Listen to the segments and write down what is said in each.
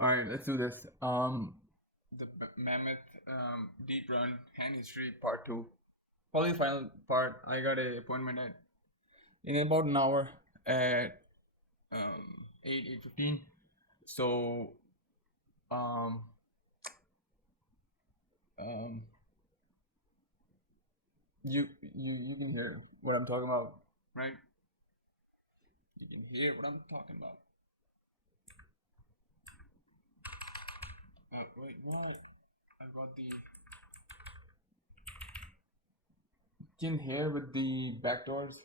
All right, let's do this. The Mammoth Deep Run Hand History Part 2. Probably the final part. I got a appointment at in about an hour at 8:15. So um um you can hear what I'm talking about, right? You can hear what I'm talking about. Wait, what? I got the you can hear with the back doors.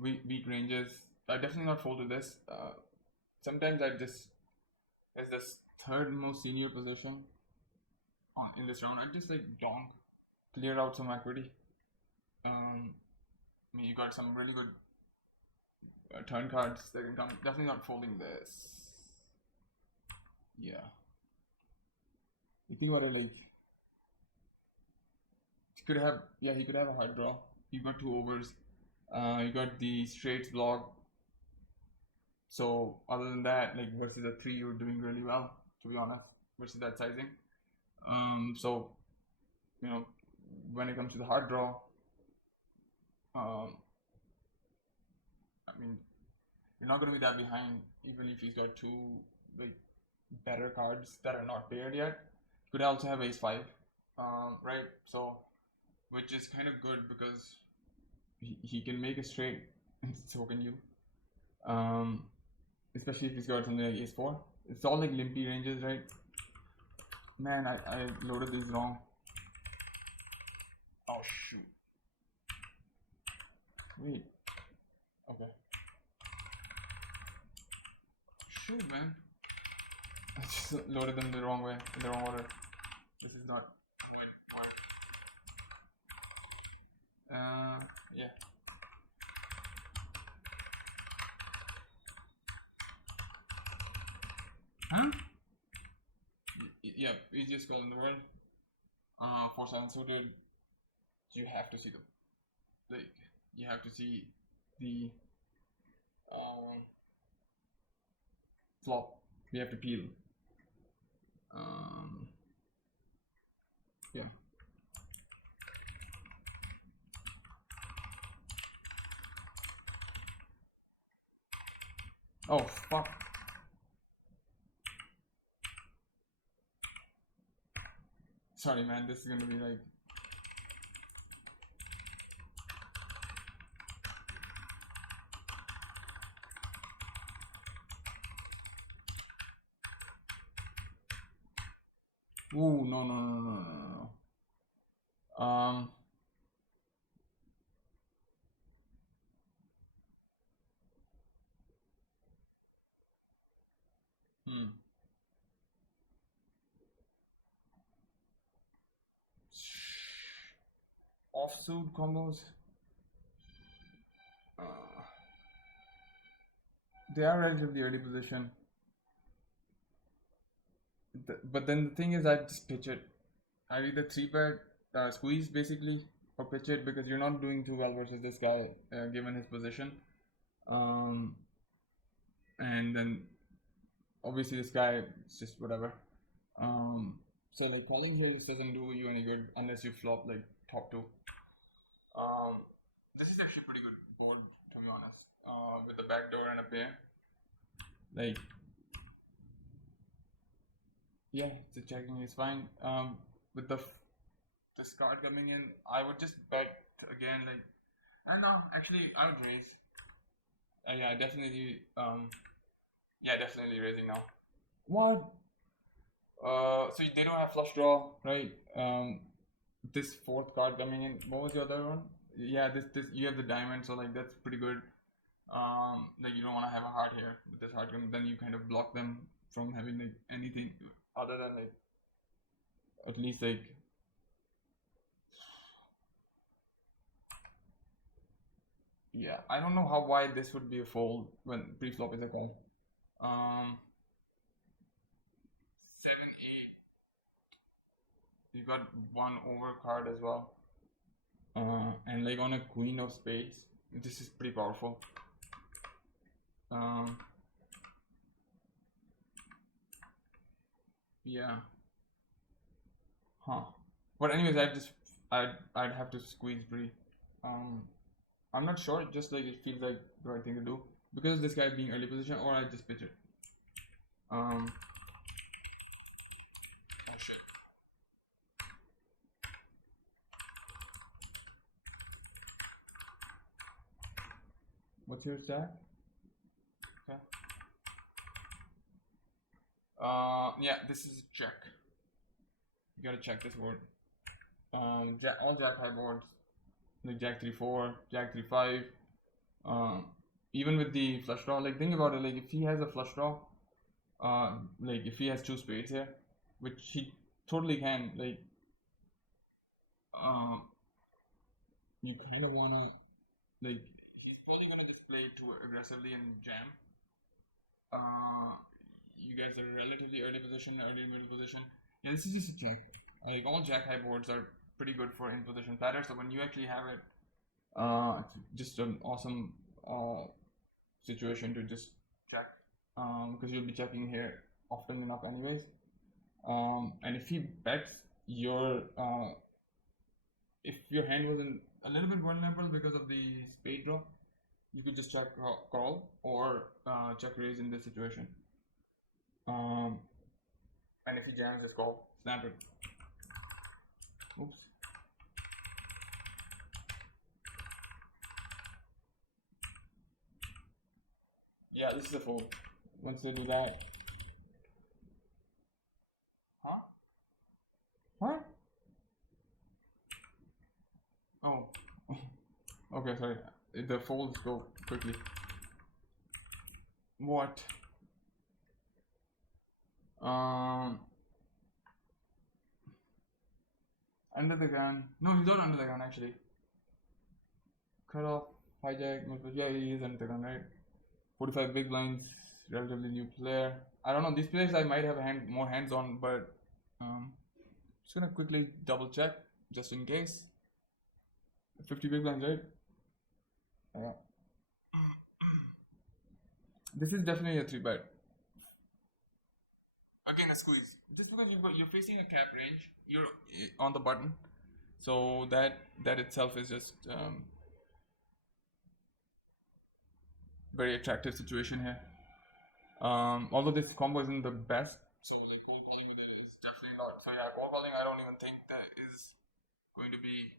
Weak ranges. I definitely not fall to this. Sometimes I just as this third most senior position on in this round, I just like donk, clear out some equity. I mean, you got some really good turn cards that can come. Definitely not folding this. Yeah, you think about it like he could have. Yeah, he could have a hard draw. You got two overs. You got the straights block. So other than that, like versus a three, you're doing really well. To be honest, versus that sizing. So you know, when it comes to the hard draw, um, I mean, you're not going to be that behind, even if he's got two like better cards that are not paired yet. Could also have ace five, right? So, which is kind of good because he can make a straight, and so can you. Um, Especially if he's got something like ace four. It's all like limpy ranges, right? Man, I loaded this wrong. Oh shoot. Wait. Okay. Shoot, man. I just loaded them the wrong way, in the wrong order. This is not good. Yeah. Huh? Yeah, easiest call in the world. For unsuited, you have to see the like you have to see the um flop. We have to peel. Um, yeah. Oh fuck. Sorry, man. This is gonna be like. Ooh, no, no, no, no, no, no. Hmm. Offsuit combos. Uh, they are relatively early position. But then the thing is, I just pitch it. I either three bet squeeze basically or pitch it because you're not doing too well versus this guy given his position. Um, and then obviously this guy is just whatever. So like calling here just doesn't do you any good unless you flop like top two. Um, this is actually pretty good board to be honest. With the back door and a pair. Like yeah, the checking is fine. With this card coming in, I would just bet again. Like I don't know. Actually, I would raise. Yeah, definitely. Yeah, definitely raising now. What? So they don't have flush draw, right? This fourth card coming in. What was the other one? Yeah, this you have the diamond, so like that's pretty good. Like you don't want to have a heart here with this heart, then you kind of block them from having like anything other than like at least like yeah. I don't know how why this would be a fold when pre-flop is a call. Um, 7 8. You got one over card as well. And like on a queen of spades, this is pretty powerful. Um, Yeah. Huh. But anyways, I'd have to squeeze Bree. Um, I'm not sure. Just like it feels like the right thing to do because of this guy being early position, or I just pitch it. Um. Oh shit. What's your stack? Okay. Yeah, this is a check. You gotta check this board. All jack high boards, like Jack 3-4, Jack 3-5. Um, even with the flush draw, like think about it. Like if he has a flush draw, like if he has two spades here, which he totally can, like, um, you kind of wanna, like, he's probably gonna just play too aggressively and jam. Uh, you guys are relatively early position, early middle position. Yeah, this is just a check. Like all jack high boards are pretty good for in position platter. So when you actually have it, it's just an awesome situation to just check, because you'll be checking here often enough anyways. And if he bets your if your hand wasn't a little bit vulnerable because of the spade draw, you could just check call or check raise in this situation. And if he jams, just call, snap it. Oops. Yeah, this is a fold. Once they do that. Huh? What? Oh. Okay, sorry. The folds go quickly. What? Under the gun. No, he's not under the gun actually. Cut off, hijack, yeah, he is under the gun, right? 45 big blinds, relatively new player. I don't know, these players I might have more hands on, but just gonna quickly double check just in case. 50 big blinds, right? Yeah. This is definitely a 3-bet. Again, a squeeze. Just because you're facing a cap range, you're on the button, so that itself is just very attractive situation here. Although this combo isn't the best, so like cold calling with it is definitely not. So yeah, cold calling I don't even think that is going to be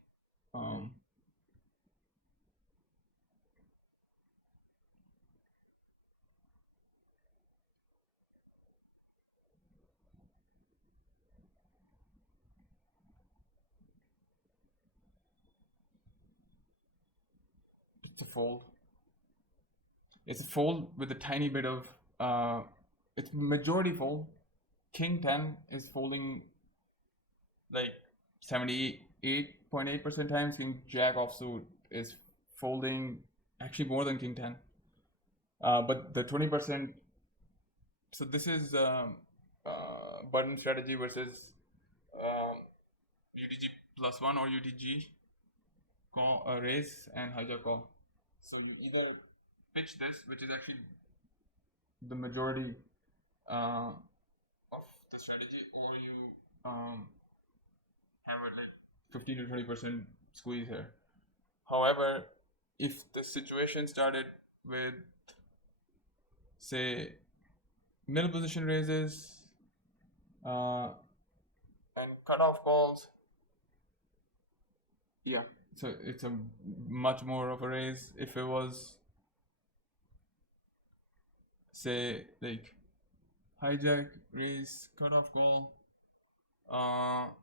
it's a fold. It's a fold with a tiny bit of it's majority fold. King 10 is folding like 78.8% times. King Jack offsuit is folding actually more than King 10. But the 20%. So this is button strategy versus UTG +1 or UTG call, raise and hijack call. So you either pitch this, which is actually the majority of the strategy, or you have a like 15 to 20% squeeze here. However, if the situation started with, say, middle position raises and cutoff calls, yeah, so it's a much more of a raise. If it was, say, like hijack, raise, cutoff call, wow,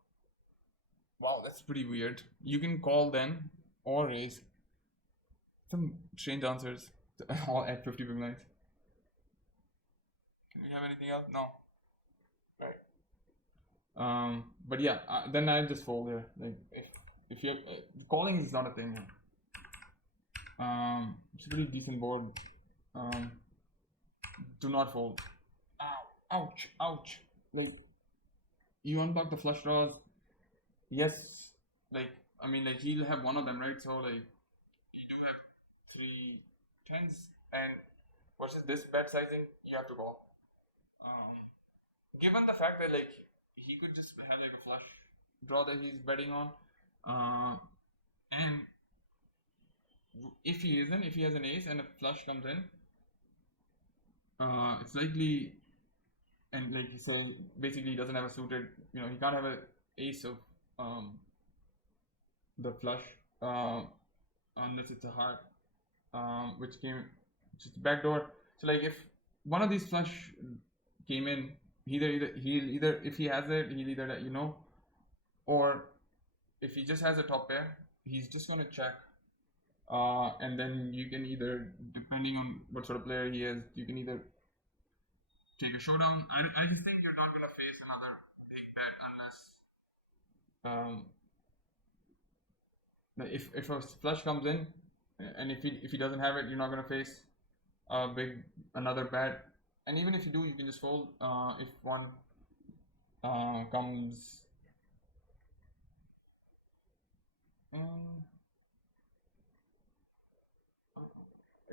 that's pretty weird. You can call then or raise. Some strange answers all at 50 big blinds. Can we have anything else? No. Right. But yeah, then I just fold here. Like if you're calling is not a thing. It's a really decent board. Do not fold. Ow! Ouch! Ouch! Like you unblock the flush draws. Yes, like I mean, like he'll have one of them, right? So like you do have 3 tens, and versus this bet sizing, you have to call. given the fact that like he could just have like a flush draw that he's betting on, and if he has an ace and a flush comes in, it's likely, and like you say, basically he doesn't have a suited, he can't have a ace of the flush, unless it's a heart, which came just backdoor. So like if one of these flush came in, he'll either if he has it, he'll either let you know, or if he just has a top pair, he's just gonna check. And then you can either, depending on what sort of player he is, you can either take a showdown. I just think you're not gonna face another big bet unless if a flush comes in, and if he doesn't have it, you're not gonna face another bet. And even if you do, you can just fold if one comes.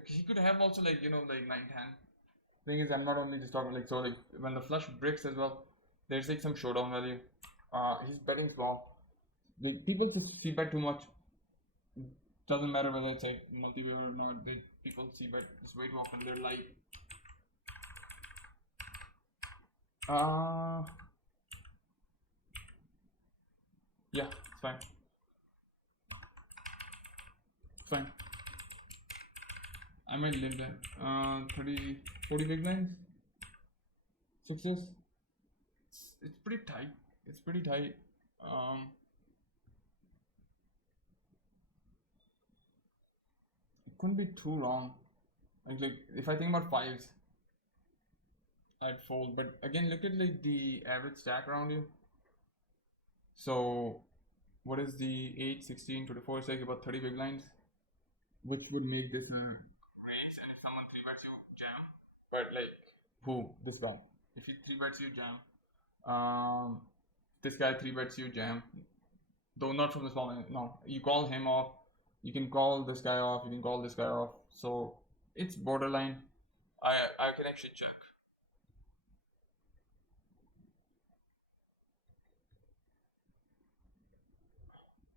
He could have also like 9-10. Thing is, I'm not only just talking like, so like when the flush breaks as well, there's like some showdown value. He's betting small. Like people just see bet too much. Doesn't matter whether it's like multi-way or not. People see bet just way too often. They're like, yeah, it's fine. It's fine. I might live there. 30, 40 big blinds. Sixes. It's pretty tight. It's pretty tight. It couldn't be too wrong. Like if I think about fives, I'd fold. But again, look at like the average stack around you. So what is the 8, 16, 24? It's like about 30 big blinds, which would make this a raise. And if someone 3-bets you, jam. But like, who? This guy. If he 3-bets you, jam. This guy 3-bets you, jam. Though not from the small end. No, you call him off. You can call this guy off. You can call this guy off. So it's borderline. I can actually check.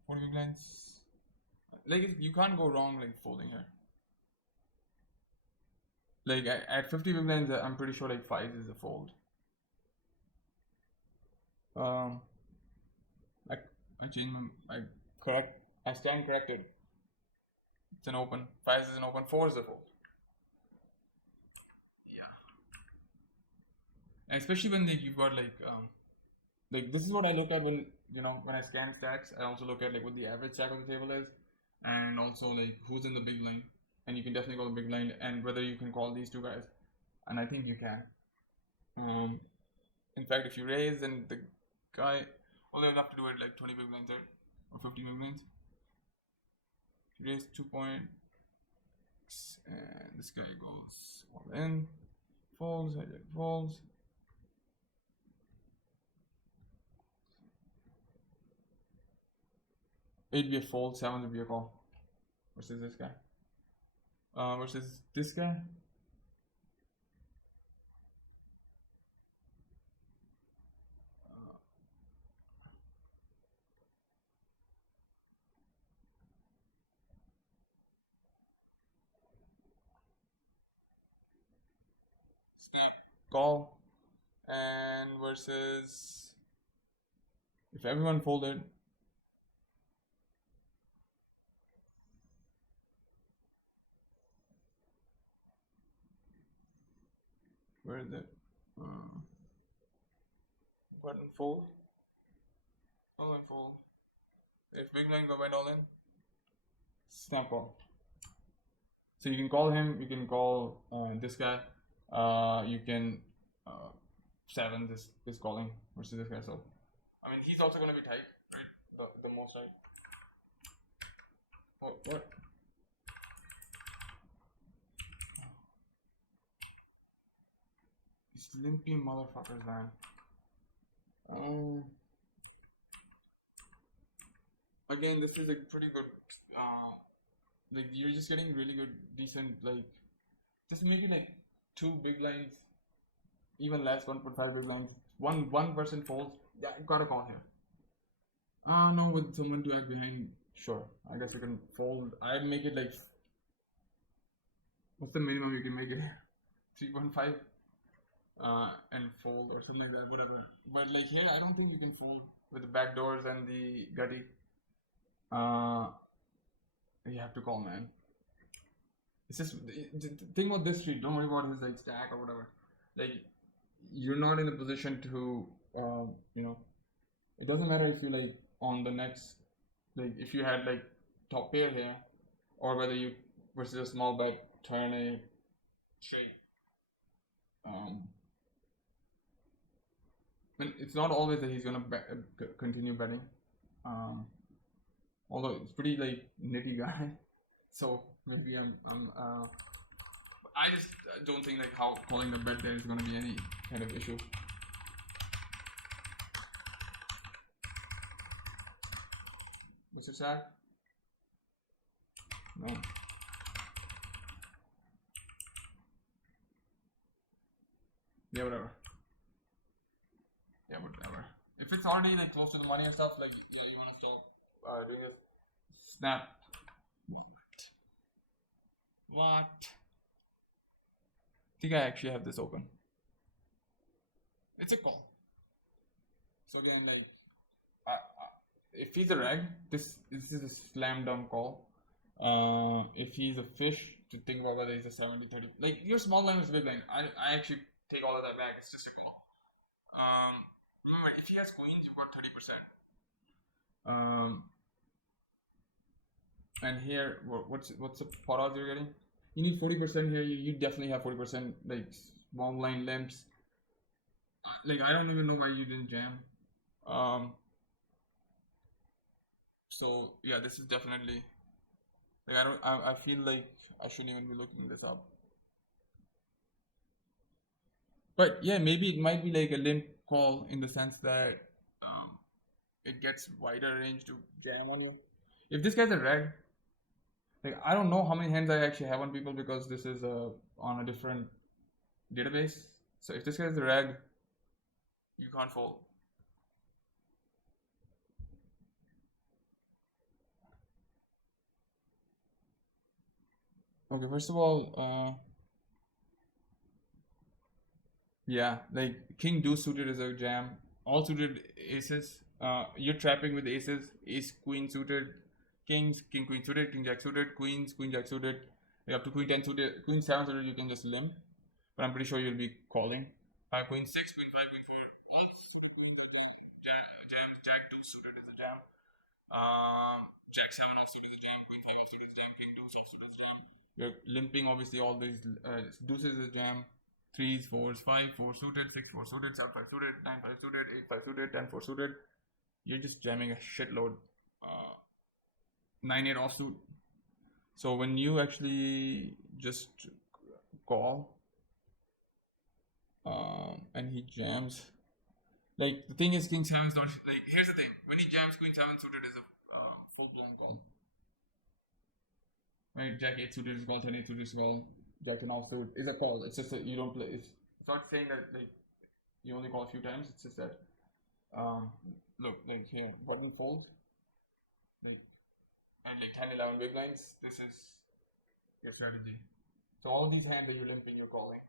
Four big blinds. Like you can't go wrong like folding here. Like at 50 big blinds, I'm pretty sure like 5 is a fold. I changed my I stand corrected. It's an open. 5 is an open. 4 is a fold. Yeah. And especially when like you've got like this is what I look at when when I scan stacks. I also look at like what the average stack on the table is, and also like who's in the big line. And you can definitely call the big line, and whether you can call these two guys, and I think you can. In fact, if you raise, then the guy, all they have to do it like 20 big blinds, right? Or 50 big blinds. If you raise 2 points, and this guy goes all in, folds, folds. 8 would be a fold, 7 would be a call. Versus this guy. Versus this guy. Snap, call, and versus if everyone folded. Where is it? Button fold. All in fold. If big line go by all in. Snap call. So you can call him. You can call this guy. You can 7 this calling versus this guy. So I mean he's also gonna be tight, right? The most right. What? These limpy motherfuckers, man. Again, this is a pretty good. Like you're just getting really good, decent. Like just make it like 2 big lines, even less 1.5 big lines. one person folds, yeah, you gotta call here. No, with someone to act behind, sure. I guess you can fold. I'd make it like, what's the minimum you can make it? 3.5, and fold or something like that, whatever. But like here, I don't think you can fold with the back doors and the gutty. You have to call, man. It's just the thing about this street. Don't worry about his like stack or whatever. Like you're not in a position to, you know, it doesn't matter if you like on the next, like if you had like top pair here, or whether you versus a small bet turn a shape. And it's not always that he's gonna continue betting. Although it's pretty like nitty guy, so maybe I just don't think like how calling the bet there is gonna be any kind of issue. What's your stack? No. Yeah, whatever. Yeah, whatever. If it's already like close to the money and stuff, like yeah, you wanna stop doing this. Snap. What? I think I actually have this open. It's a call. So again, like, if he's a reg, this is a slam dunk call. If he's a fish, to think about whether he's a 70-30. Like your small line is big line. I actually take all of that back. It's just a call. Remember, if he has queens, you've got 30%. And here, what's the pot odds you're getting? You need 40% here. You definitely have 40%. Like small line limps. Like I don't even know why you didn't jam. So yeah, this is definitely like I feel like I shouldn't even be looking this up. But yeah, maybe it might be like a limp call in the sense that it gets wider range to jam on you. If this guy's a reg, like I don't know how many hands I actually have on people because this is on a different database. So if this guy's a reg, you can't fold. Okay, first of all, yeah, like king deuce suited is a jam. All suited aces. You're trapping with aces. Ace queen suited, kings, king queen suited, king jack suited, queens, queen jack suited. Up to queen 10 suited, queen 7 suited. You can just limp, but I'm pretty sure you'll be calling. Queen 6, queen 5, queen 4. All suited queens are jams. Jack deuce suited is a jam. Jack 7 offsuit is a jam. Queen 5 offsuit is a jam. King deuce offsuit is a jam. You're limping obviously all these deuces is a jam. 3s, 4s, 5, 4 suited, 6, 4 suited, 7, 5 suited, 9, 5 suited, 8, 5 suited, 10, 4 suited. You're just jamming a shitload. 9, 8 offsuit. So when you actually just call and he jams, like the thing is, king 7 is not like. Here's the thing: when he jams, queen 7 suited is a full blown call. Right, jack 8 suited is a call, 10 8 suited is a call. Jack 10 offsuit is a call. It's just that you don't play. It's not saying that like you only call a few times. It's just that look like here button fold like and like 10 11 big lines. This is your strategy. So all these hands that you limping, you're calling.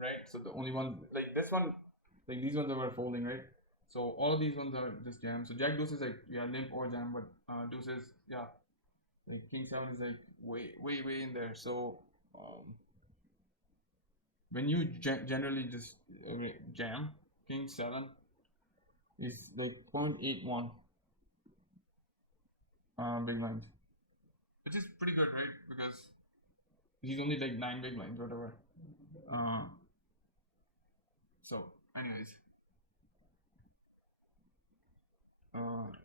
Right. So the only one like this one, like these ones that were folding, right? So all of these ones are just jam. So jack deuce is like yeah limp or jam, but deuces yeah. Like king 7 is like way in there. So when you generally just jam, king 7 is like 0.81 big lines, which is pretty good, right? Because he's only like 9 big lines, whatever. So anyways,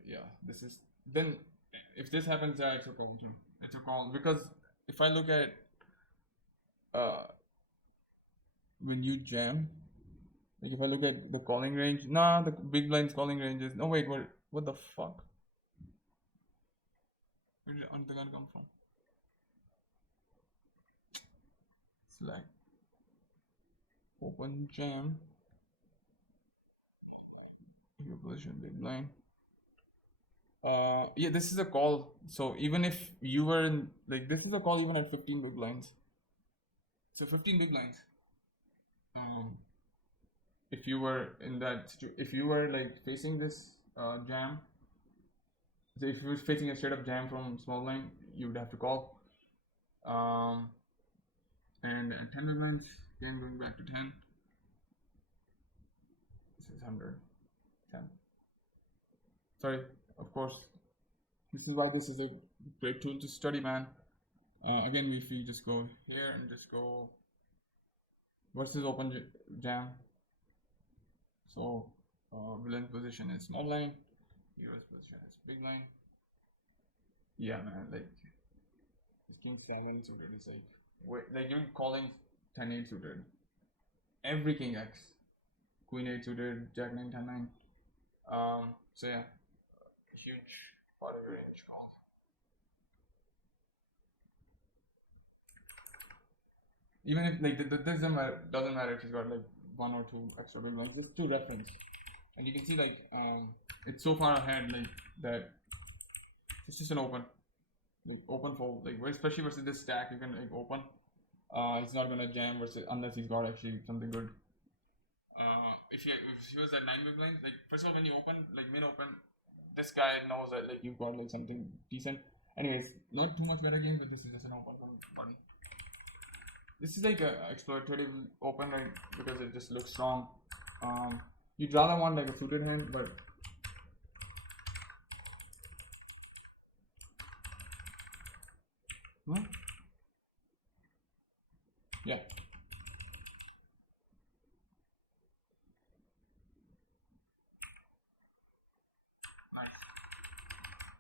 yeah, this is then if this happens, yeah, it's a call too. It's a call because if I look at when you jam, like if I look at the calling range, nah, the big blinds calling range is no wait, what the fuck? Where did the gun come from? It's like open jam. Your position, big blind. Yeah, this is a call. So even if you were in, like, this is a call even at 15 big blinds. So 15 big blinds. If you were in that if you were like facing this jam, so if you were facing a straight up jam from small blind, you would have to call. And at 10 big blinds, again going back to 10. This is 100. 10. Sorry, of course. This is why this is a great tool to study, man. Again, if we just go here and just go versus open jam. So villain position is small line, hero's position is big line. Yeah, man, like king 7 suited is like, wait, like you're calling 10-8 suited, every king X, queen 8 suited, jack 9, 10 9. So yeah, huge part of your range call. Even if like this doesn't matter if he's got like 1 or 2 extra big blinds, just to reference. And you can see like it's so far ahead like that it's just an open fold, like especially versus this stack you can like open. He's not gonna jam versus unless he's got actually something good. If he was at 9 big blinds, like first of all when you open like min open, this guy knows that like you've got like something decent. Anyways, not too much better game, but this is just an open from button. This is like a exploitative open, like because it just looks strong. You'd rather want like a suited hand, but yeah. Nice.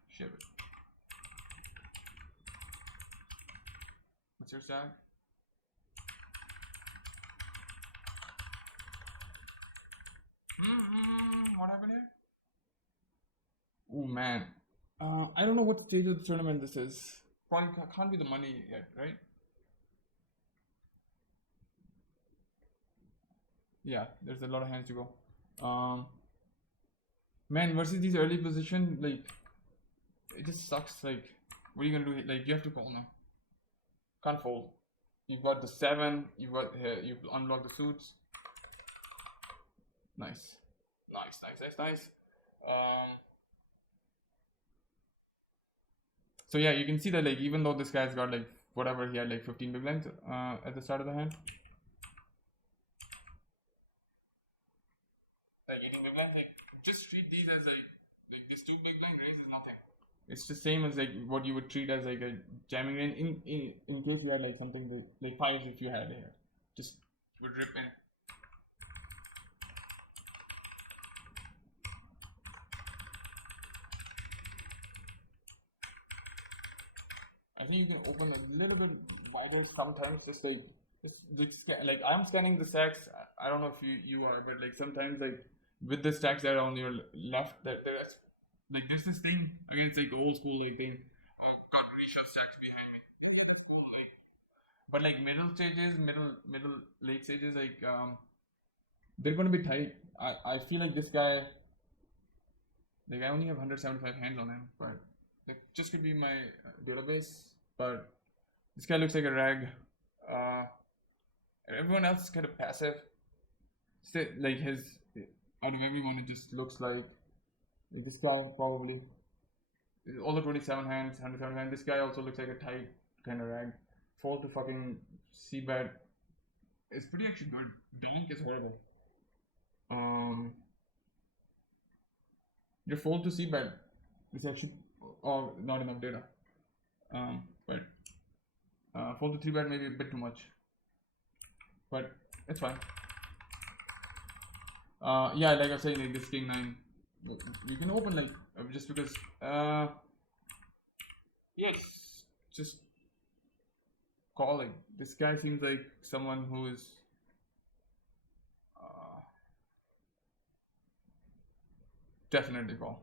Ship it. What's your stack? What happened here? Oh man, I don't know what stage of the tournament this is. Probably can't be the money yet, right? Yeah, there's a lot of hands to go. Man, versus these early position, like it just sucks. Like, what are you gonna do? Like, you have to call now. Can't fold. You've got the 7. You've got here. You've unlocked the suits. Nice. So yeah, you can see that like even though this guy's got like whatever, he had like 15 big blinds at the start of the hand. Like 18 big blinds, like just treat these as like this 2 big blind raise is nothing. It's the same as like what you would treat as like a jamming range in case you had like something like 5s if you had it here. Just would rip in. I think you can open a little bit wider sometimes, just like I'm scanning the stacks. I don't know if you are, but like sometimes like with the stacks that are on your left, that there's like there's this thing again. It's like old school like thing. Got reshove stacks behind me. That's cool. Like, but like middle stages, late stages, like they're gonna be tight. I feel like this guy. Like I only have 175 hands on him, but it just could be my database. But this guy looks like a rag. Everyone else is kind of passive. Still, like out of everyone, it just looks like this guy probably. All the 27 hands, 107 hands. This guy also looks like a tight kind of rag. Fold to fucking c-bet. It's pretty actually good. Bank is horrible. Your fold to c-bet is actually not enough data. But fold to 3-bet maybe a bit too much. But it's fine. Yeah, like I was saying, like this king 9, we can open like just because. Yes, just calling. This guy seems like someone who is. Definitely call.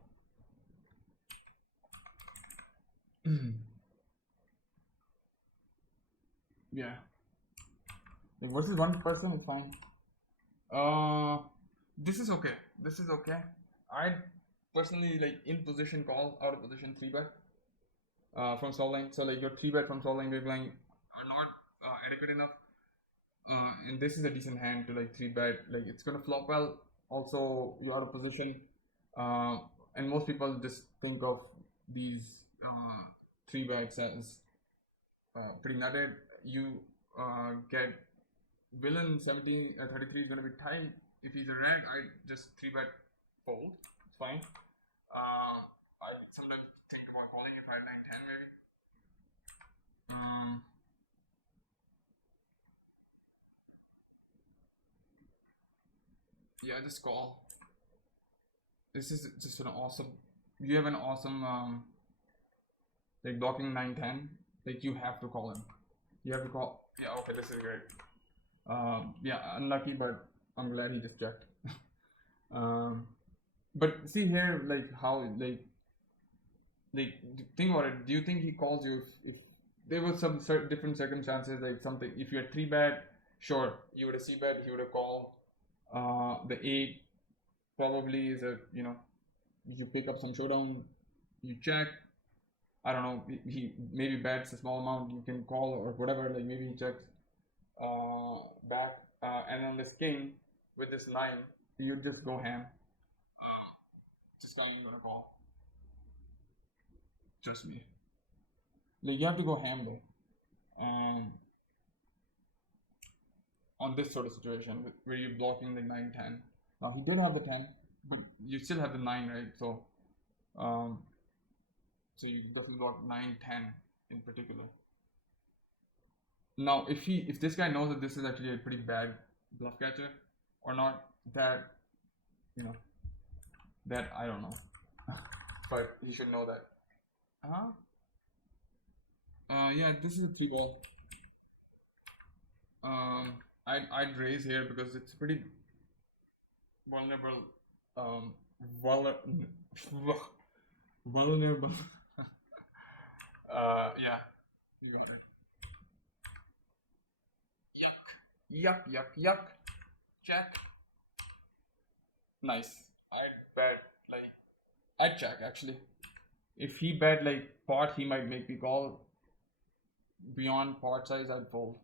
Yeah. Like versus one person is fine. This is okay. I personally like in position call, out of position 3 bet from small line. So like your 3 bet from small line, big line are not adequate enough. And this is a decent hand to like 3 bet. Like it's gonna flop well. Also, you out of position. Uh, and most people just think of these 3 bets as pretty nutted. You get villain 17 33 is gonna be tight. If he's a reg, I just 3 bet fold. It's fine. I sometimes think about calling if I had 9 10 maybe. Yeah, just call. This is just an awesome. You have an awesome like blocking 9 10. Like you have to call him. You have to call. Yeah, okay, this is great. Yeah, unlucky, but I'm glad he just checked. um, but see here, like how like think about it. Do you think he calls you if there was some different circumstances, like something? If you had 3 bet, sure, you would have c-bet. He would have called. The 8 probably is a you pick up some showdown, you check. I don't know. He maybe bets a small amount. You can call or whatever. Like maybe he checks back, and on this king with this 9, you just go ham. Just telling you gonna call. Trust me. Like you have to go ham though, and on this sort of situation where you're blocking the 9 10. Now he did have the 10, but you still have the 9, right? Um, so you doesn't block 9 10 in particular. Now if this guy knows that this is actually a pretty bad bluff catcher or not, that you know that I don't know, but you should know that. Uh-huh. Yeah, this is a 3 ball. I'd raise here because it's pretty vulnerable. Um, vulner vulnerable. Yeah. Yuck, yuck, yuck. Check. Nice. I'd bet like I'd check actually. If he bet like pot, he might make me call. Beyond pot size, I'd fold.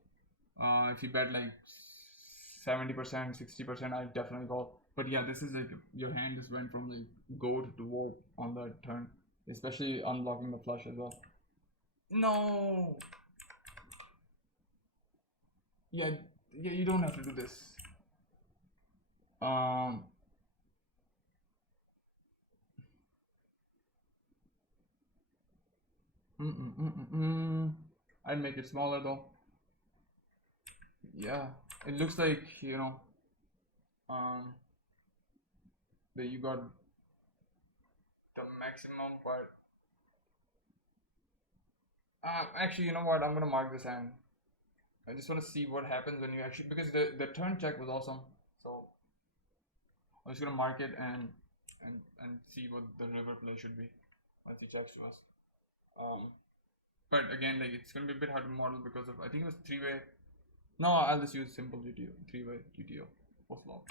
If he bet like 70%, 60%, I'd definitely call. But yeah, this is like your hand just went from like goat to warp on that turn, especially unblocking the flush as well. No. Yeah, yeah, you don't have to do this. Um, I'd make it smaller though. Yeah, it looks like um, that you got the maximum, but actually, you know what? I'm gonna mark this hand. I just want to see what happens when you actually, because the turn check was awesome. So I'm just gonna mark it and see what the river play should be once he checks to us. But again, like it's gonna be a bit hard to model because of, I think it was 3-way. No, I'll just use simple GTO, 3-way GTO post flop.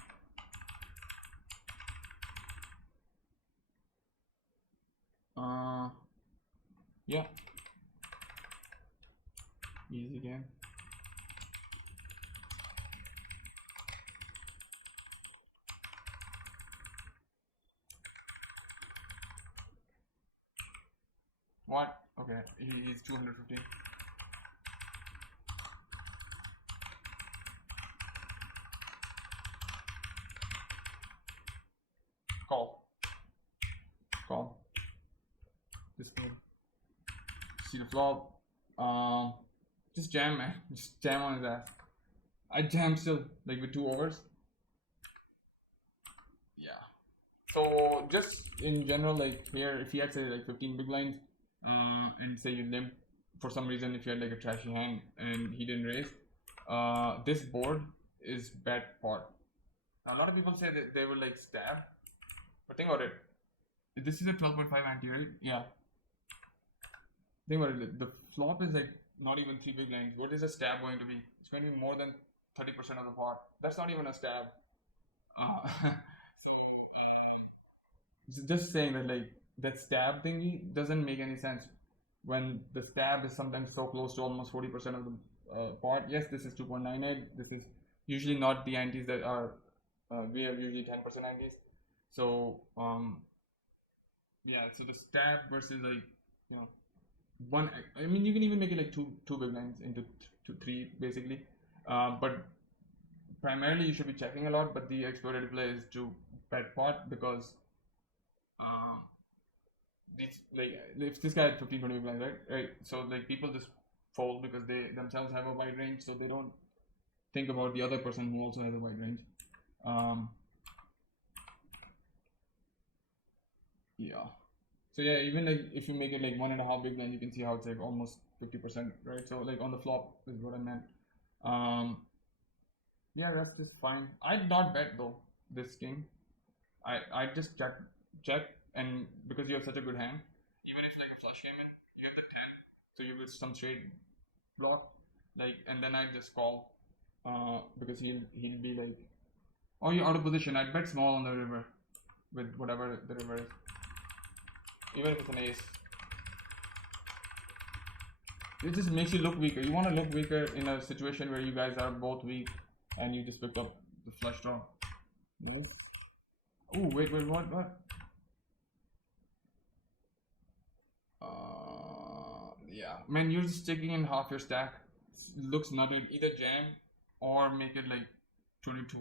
Yeah, easy game. What? Okay, he's 250. Call. Call. This game. See the flop. Just jam, man. Just jam on his ass. I jam still, like with 2 overs. Yeah. So just in general, like here, if you had say like 15 big lines, and say you limp for some reason, if you had like a trashy hand and he didn't raise, this board is bet pot. Now a lot of people say that they will like stab, but think about it. This is a 12.5 ante, right? Yeah. Think about it. The flop is like not even 3 big lines. What is a stab going to be? It's going to be more than 30% of the pot. That's not even a stab. So just saying that like that stab thingy doesn't make any sense when the stab is sometimes so close to almost 40% of the pot. Yes, this is 2.98. This is usually not the antes that are we have usually 10% antes. So yeah, so the stab versus like you know one. I mean, you can even make it like two big blinds into three basically, but primarily you should be checking a lot. But the exploitative play is to bet pot because um, these like if this guy had 15 20 big blinds, right? So like people just fold because they themselves have a wide range, so they don't think about the other person who also has a wide range. Um, yeah. So yeah, even like if you make it like 1.5 big blind, you can see how it's like almost 50%, right? So like on the flop is what I meant. Yeah, rest is fine. I'd not bet though this king. I just check, and because you have such a good hand, even if like a flush came in, you have the 10, so you will some straight block, like, and then I just call, because he'll be like, oh, you're out of position. I'd bet small on the river, with whatever the river is, even if it's an ace. It just makes you look weaker. You want to look weaker in a situation where you guys are both weak, and you just picked up the flush draw. Yes. Oh wait, what? Yeah, man, you're just taking in half your stack. Looks nothing. Either jam or make it like 22.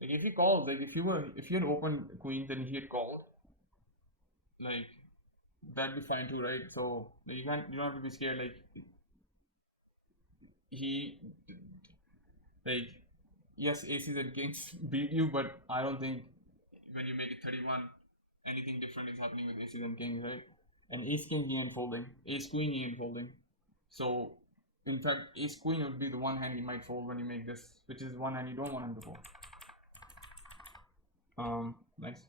Like if he called, like if you had opened queens and he had called, like that'd be fine too, right? So like, you don't have to be scared. Like he, like yes, aces and kings beat you, but I don't think when you make it 31, anything different is happening with aces and kings, right? And ace king he ain't folding, ace queen he ain't folding. So in fact, ace queen would be the one hand he might fold when you make this, which is one hand you don't want him to fold. Nice.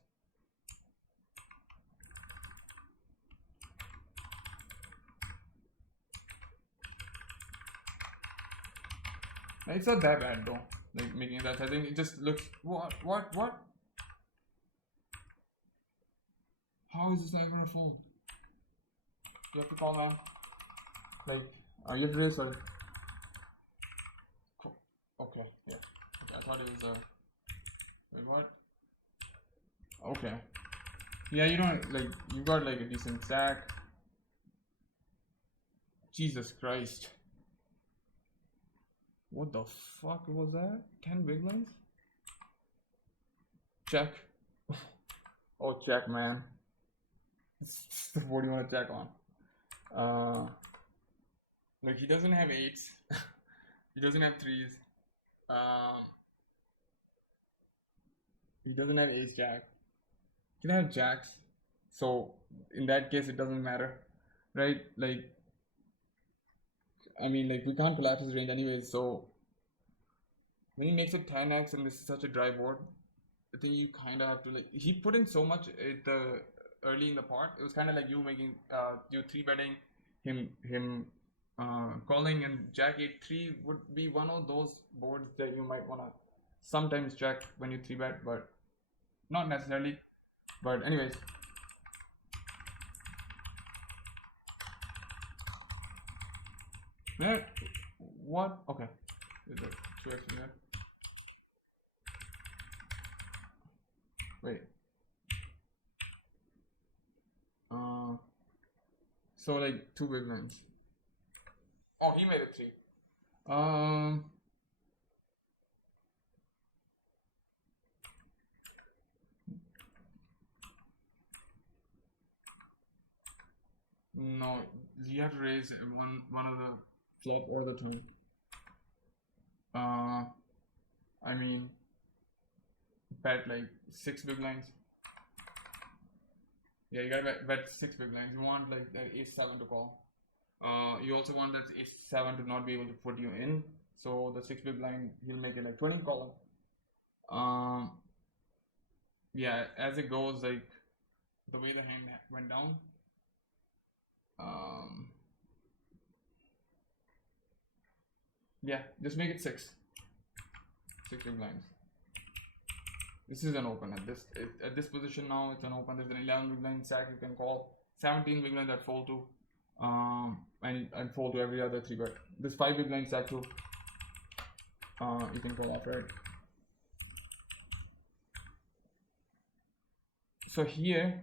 It's not that bad though. Like making that, I think it just looks what? How is this not gonna fold? You have to call now. Like, are you this or? Okay, yeah. Okay, I thought it was wait, what? Okay. Yeah, you don't like you got like a decent stack. Jesus Christ. What the fuck was that? 10 big blinds? Check. Oh, check, man. What do you want to check on? Like he doesn't have eights. He doesn't have threes. Um, he doesn't have ace jack. He can have jacks. So in that case, it doesn't matter, right? Like, I mean, like we can't collapse his range anyways. So when he makes it 10x and this is such a dry board, I think you kind of have to like. He put in so much at the early in the pot. It was kind of like you making you three betting him calling, and jack 8-3 would be one of those boards that you might wanna sometimes check when you three bet, but not necessarily. But anyways, there. What? Okay. Is it 2x in there? Wait. So like two big ones. Oh, he made it 3. Um. No, you have to raise one of the flop or the turn. I mean, bet like 6 big blinds. Yeah, you gotta bet 6 big blinds. You want like that ace 7 to call. You also want that ace 7 to not be able to put you in. So the 6 big blind, he'll make it like 20 call. Yeah, as it goes, like the way the hand went down. Yeah, just make it 6 big blinds. This is an open at this position now. It's an open. There's an 11 big blind stack you can call. 17 big blind that fold to, and fold to every other 3-bet. This 5 big blind stack too. You can call off, right? So here,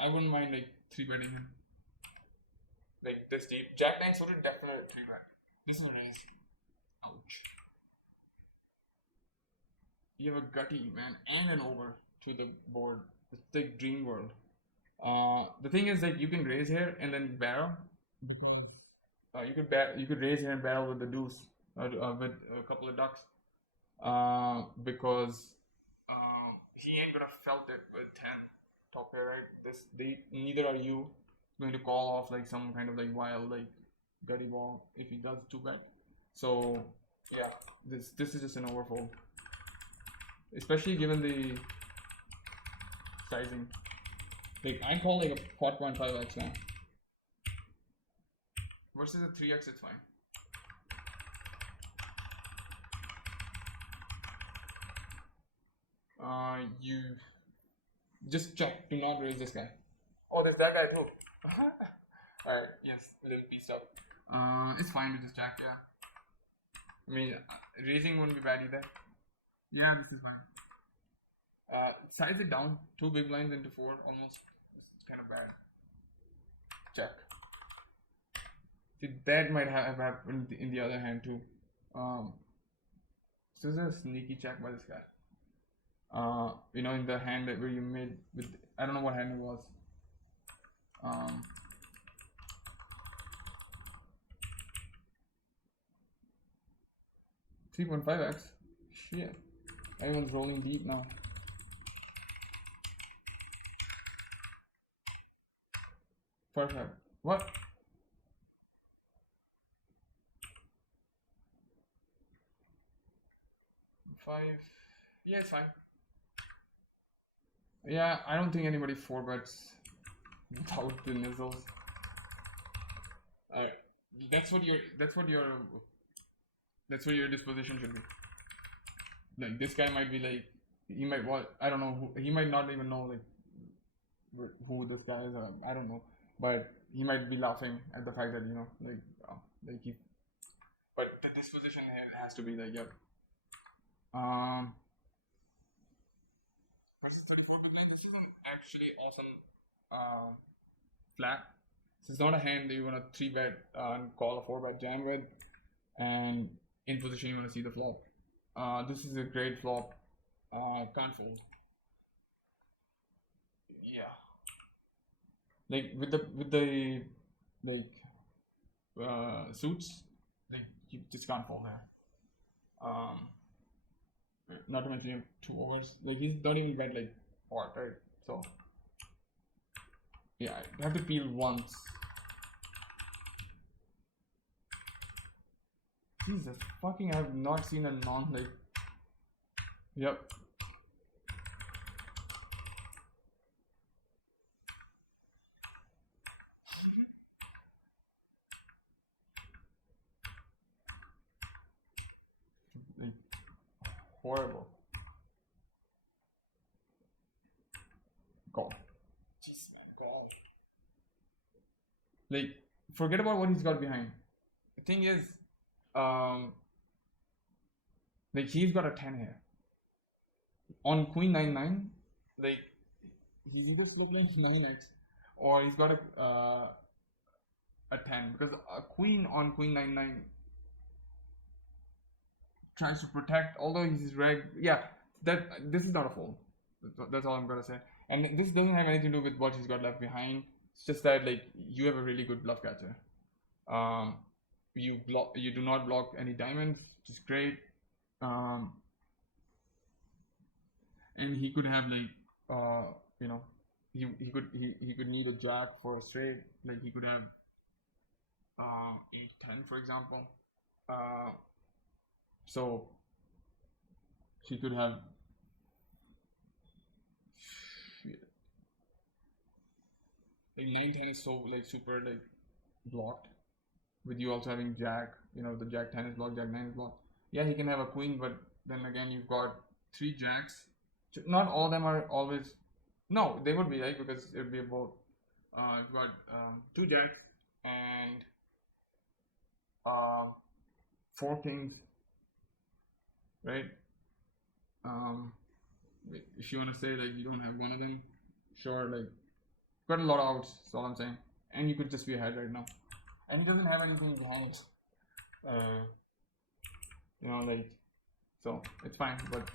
I wouldn't mind like 3-betting him. Like this deep. Jack 9 suited, definitely 3-bet. This is a raise. Ouch. You have a gutty, man, and an over to the board. It's like dream world. The thing is, like, you can raise here and then barrel. You could raise here and barrel with the deuce, with a couple of ducks. Because he ain't gonna felt it with 10 top pair, right? Neither are you going to call off like some kind of like wild like gutty ball if he does 2-bet. So yeah, this is just an overfold, especially given the sizing. Like I call like a 4.5x now versus a 3x. It's fine. You just check. Do not raise this guy. Oh, there's that guy too. Alright, yes, a little pieced up. It's fine with this jack, yeah. I mean, raising wouldn't be bad either. Yeah, this is fine. Size it down. 2 big blinds into 4 almost. It's kind of bad. Check. See, that might have happened in the other hand too. So this is a sneaky check by this guy. You know, in the hand that where you made with, I don't know what hand it was. 3.5x. Shit. Everyone's rolling deep now. Perfect. What? Five. Yeah, it's fine. Yeah, I don't think anybody 4-bets without the nizzles. Alright. That's what your disposition should be. Like this guy might be like, he might I don't know who, he might not even know like who this guy is. I don't know, but he might be laughing at the fact that, you know, like he. But the disposition has to be like, yep. Versus 34 big blind. This is an actually awesome flat. This is not a hand that you want to 3-bet and call a 4-bet jam with, and in position you want to see the flop. This is a great flop. Can't fold. Yeah. Like with the suits, like you just can't fold there. Not to mention you have 2 overs. Like he's not even bet like pot, right? So yeah, I have to peel once. Jesus fucking, I have not seen a non like. Yep. Like, horrible. Go. Jeez, man, God. Like, forget about what he's got behind. The thing is, like he's got a 10 here. On Queen 9-9, like he's either slipping 9x or he's got a 10, because a queen on Queen 9-9 tries to protect, although he's reg. Yeah, this is not a fold. That's all I'm gonna say. And this doesn't have anything to do with what he's got left behind. It's just that like you have a really good bluff catcher. You do not block any diamonds, which is great. And he could have like you know, he could need a jack for a straight. Like he could have 8-10 for example. So he could have like 9-10 is so like super like blocked, with you also having jack, you know, the jack 10 is blocked, jack 9 is blocked. Yeah, he can have a queen, but then again you've got 3 jacks. Not all of them are always. No, they would be right because it would be both. You've got 2 jacks and 4 kings, right? If you want to say like you don't have one of them, sure. Like got a lot of outs. That's all I'm saying. And you could just be ahead right now. And he doesn't have anything in hand. You know, like, so it's fine. But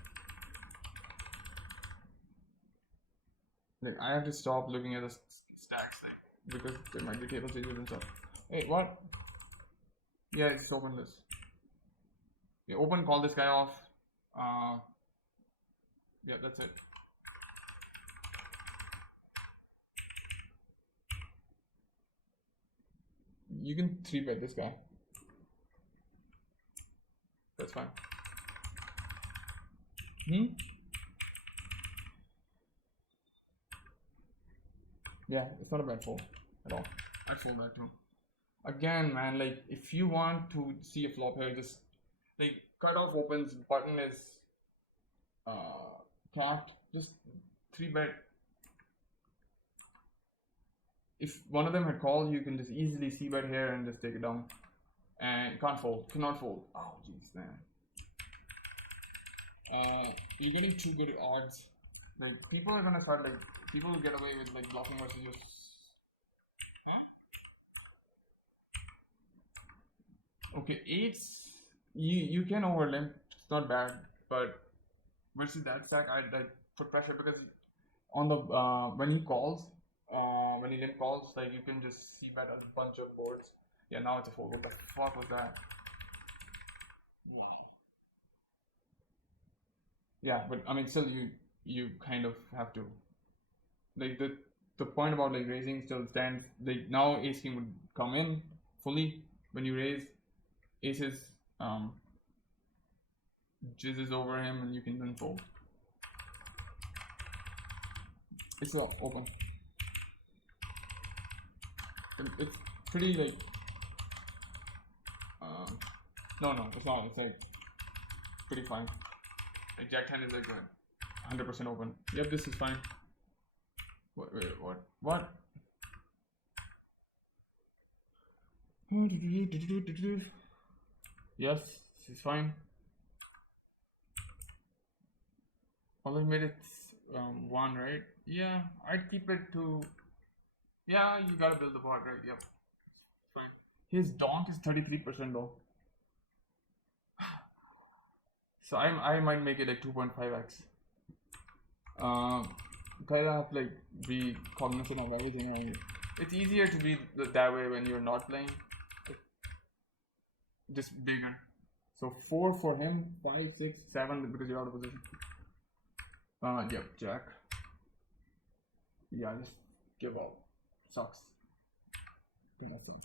like I have to stop looking at the stacks thing because there might be table changes and stuff. Hey, what? Yeah, just open this. Yeah, open, call this guy off. Yeah, that's it. You can 3-bet this guy. That's fine. Yeah, it's not a bad fold at all. I'd fold that too. Again, man, like if you want to see a flop here, just like cutoff opens, button is capped, just 3-bet. If one of them had called, you can just easily c-bet here and just take it down. And can't fold, cannot fold. Oh jeez, man. You're getting too good at odds. Like people are gonna start like people will get away with like bluffing versus just Okay, 8s you can overlimp, it's not bad, but versus that stack I'd like put pressure because on the when he calls, when he limp calls, like you can just see bet a bunch of boards. Yeah, now it's a fold. What the fuck was that? Wow. Yeah, but I mean still you kind of have to like the point about like raising still stands. Like now ace king would come in fully when you raise. Aces jizzes over him and you can then fold. It's all open. It's pretty like no it's not, it's like pretty fine. Like jack 10 is like 100% open. Yep, this is fine. What? Yes, this is fine. Although he made it 1, right? Yeah, I'd keep it to. Yeah, you gotta build the board, right? Yep. Fine. His donk is 33% though. So I might make it like 2.5x. Kind of have to like be cognizant of everything. Right? It's easier to be that way when you're not playing. Just bigger. So 4 for him, 5, 6, 7 because you're out of position. Yep, jack. Yeah, just give up. Sucks. Nothing.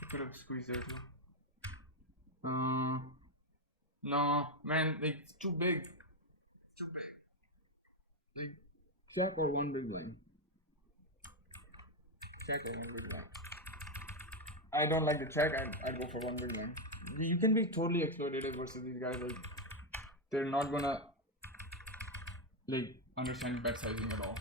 I could have squeezed there too. No, man, like it's too big. It's too big. Like check or 1 big blind. Check or 1 big blind. I don't like the check. I'd go for 1 big blind. You can be totally exploitative versus these guys. Like they're not gonna like understand bet sizing at all.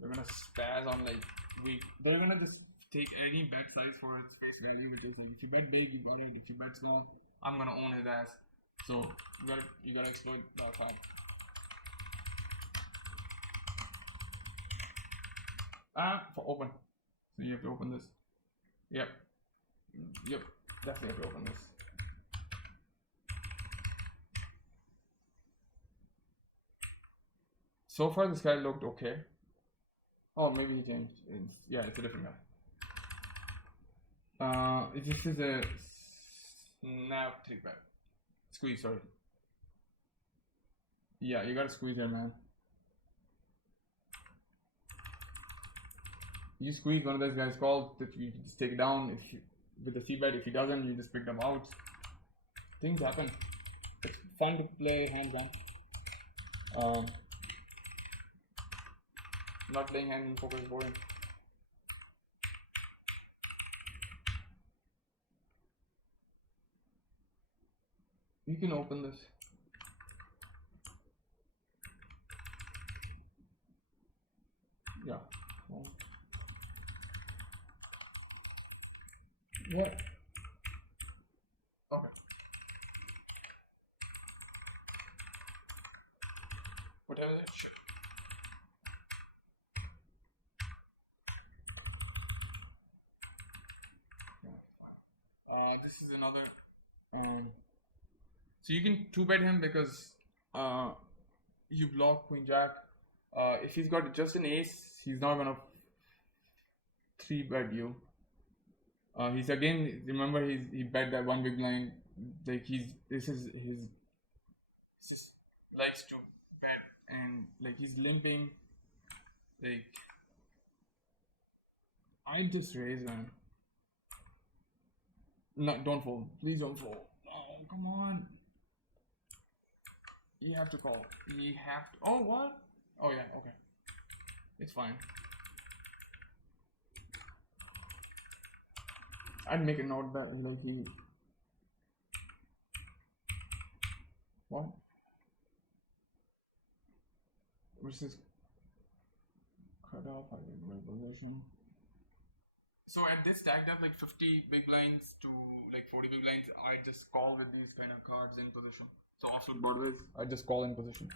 They're gonna spaz on like weak. They're gonna just take any bet size for its face value, which is like if you bet big, you got it. If you bet small, I'm gonna own his ass. So you gotta exploit that fact. For open. So you have to open this. Yep, definitely have to open this. So far this guy looked okay. Oh, maybe he changed. Yeah, it's a different guy. This is a snap 3-bet. Squeeze, sorry. Yeah, you gotta squeeze there, man. You squeeze one of those guys calls that you just take it down. If you with the c-bet, if he doesn't, you just pick them out. Things happen. It's fun to play hands on. Not playing hands in poker is boring. You can open this. Yeah. What? Okay. What time is it? Shit. This is another. So you can 2-bet him because you block Queen Jack. If he's got just an ace, he's not gonna 3-bet you. He's again. Remember, he bet that one big blind. Like he just likes to bet and like he's limping. Like I just raise, man. No, don't fold. Please don't fold. Oh, come on. You have to call. You have to. Oh, what? Oh, yeah, okay. It's fine. I'd make a note that, like, he. What? Versus cut off, I didn't make position. So at this stacked up like 50 big blinds to like 40 big blinds, I just call with these kind of cards in position. So offsuit broadways, I just call in position.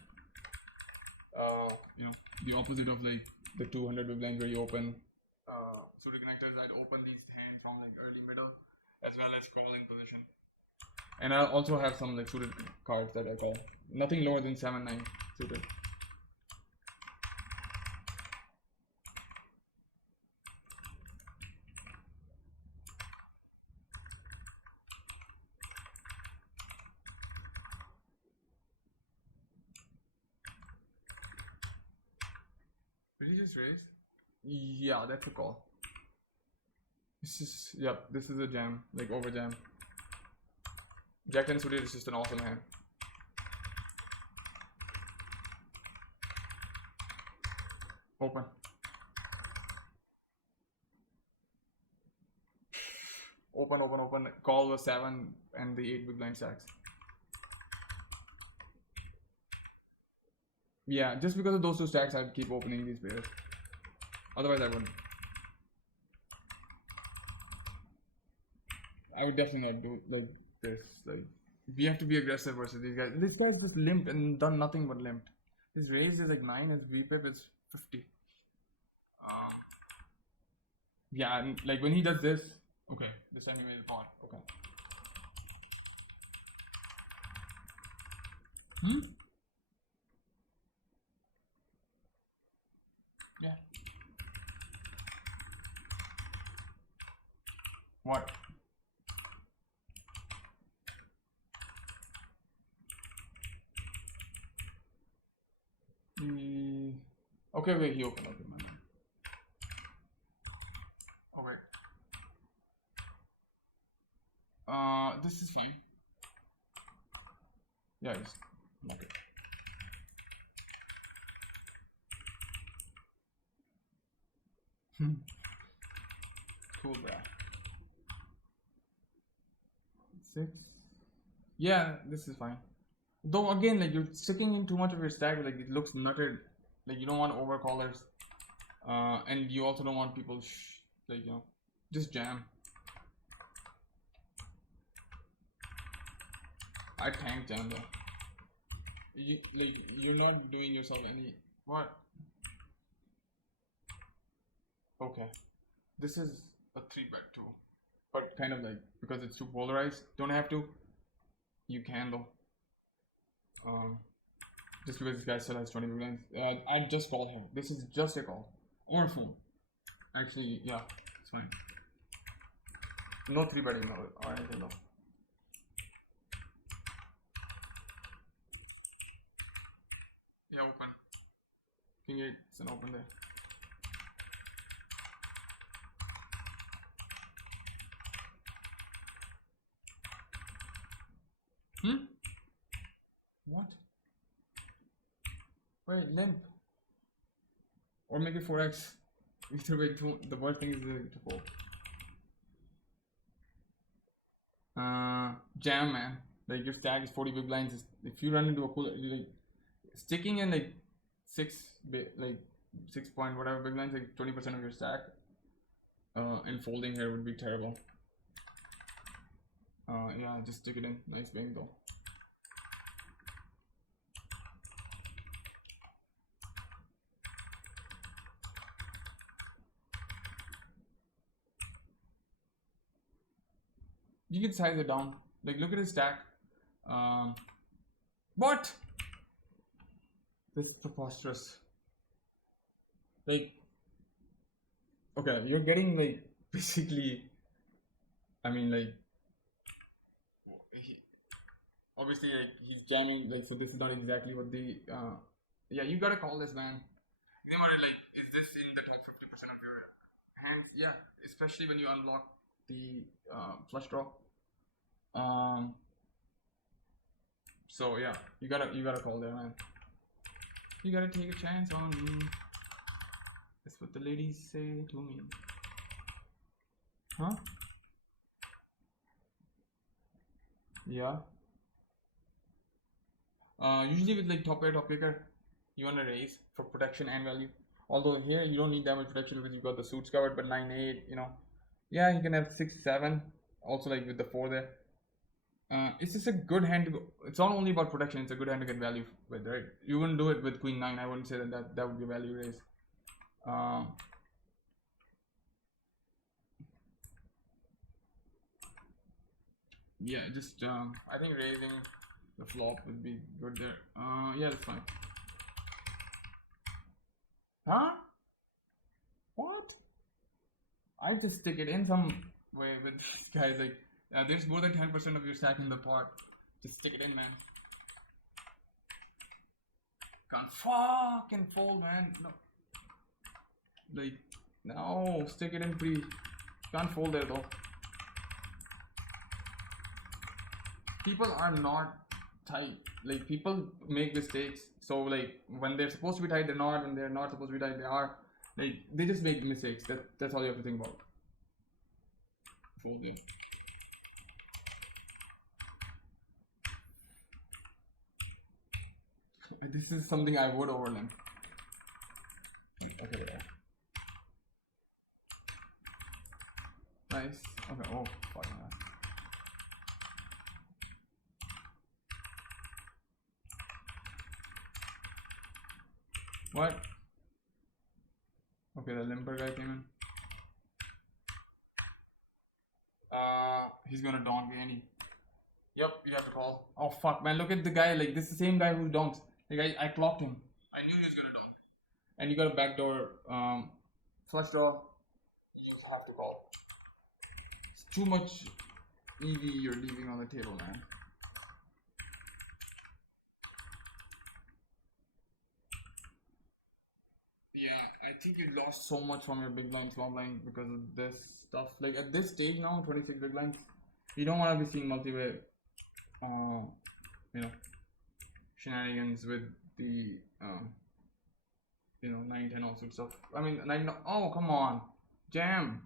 You know, the opposite of like the 200 big blinds where you open suited connectors, I'd open these hands from like early middle as well as call in position. And I also have some like suited cards that I call. Nothing lower than 7-9 suited. Did he just raise? Yeah, that's a call. This is, yep, this is a jam, like over jam. Jack 10 suited is just an awesome hand. Open. Open. Call was 7 and the 8 big blind stacks. Yeah, just because of those two stacks, I'd keep opening these pairs. Otherwise, I wouldn't. I would definitely not do like this. Like, we have to be aggressive versus these guys. This guy's just limped and done nothing but limped. His raise is like 9, his VPIP is 50. Yeah, and like when he does this, okay, this time he made the pot. Okay. Yeah. What? Okay, wait, he opened. Okay, man. Oh, wait. This is fine. Yeah, it's okay. Cool, bro. 6. Yeah, this is fine. Though again, like you're sticking in too much of your stack, like it looks nutted. Like you don't want overcallers, and you also don't want people like you know, just jam. I tank jam though. You're not doing yourself any what? Okay, this is a 3-bet too, but kind of like because it's too polarized. Don't have to. You can though. Just because this guy still has 20 big blinds. I'll just call him. This is just a call. Or phone. Actually, yeah, it's fine. No 3-betting or anything though. Yeah, open. King 8, it's an open there. What? Wait, limp. Or make it 4x. Either way, the worst thing is to fold. Jam, man. Like your stack is 40 big blinds. If you run into a cooler, like sticking in like 6 point whatever big blinds, like 20% of your stack, and folding here would be terrible. Yeah, just stick it in. Nice bang though. You can size it down. Like look at his stack. What? That's preposterous. Like, okay, you're getting like basically. I mean, like, obviously, like he's jamming. Like, so this is not exactly what the. Yeah, you gotta call this, man. Think about it. Like, is this in the top 50% of your hands? Yeah, especially when you unlock the flush draw. So yeah, you gotta call there, man. You gotta take a chance on me. That's what the ladies say to me. Huh? Yeah. Usually with like top pair, top kicker, you wanna raise for protection and value. Although here you don't need that much protection because you've got the suits covered, but 9-8, you know. Yeah, you can have 6-7. Also like with the 4 there. It's just a good hand to go. It's not only about protection, it's a good hand to get value with, right? You wouldn't do it with Queen 9. I wouldn't say that would be a value raise. Yeah, just I think raising the flop would be good there. Yeah, that's fine. Huh? What? I just stick it in some way with these guys. Like, there's more than 10% of your stack in the pot. Just stick it in, man. Can't fucking fold, man. No. Like, no, stick it in, please. Can't fold there though. People are not tight. Like, people make mistakes. So like when they're supposed to be tight, they're not. When they're not supposed to be tight, they are. Like, they just make mistakes. That's all you have to think about. Fold, yeah. This is something I would overlap. Okay, yeah. Nice. Okay. Oh, fuck man. What? Okay, the limper guy came in. He's gonna donk Andy. Yep, you have to call. Oh fuck, man! Look at the guy. Like, this is the same guy who donks. Like, I clocked him. I knew he was gonna donk. And you got a backdoor flush draw. You have to call. It's too much EV you're leaving on the table, man. Yeah, I think you lost so much from your big blind, small blind because of this stuff. Like, at this stage now, 26 big blinds, you don't want to be seeing multi-way, you know, shenanigans with the, you know, 9-10 all sorts of stuff. I mean, 9, oh, come on, jam.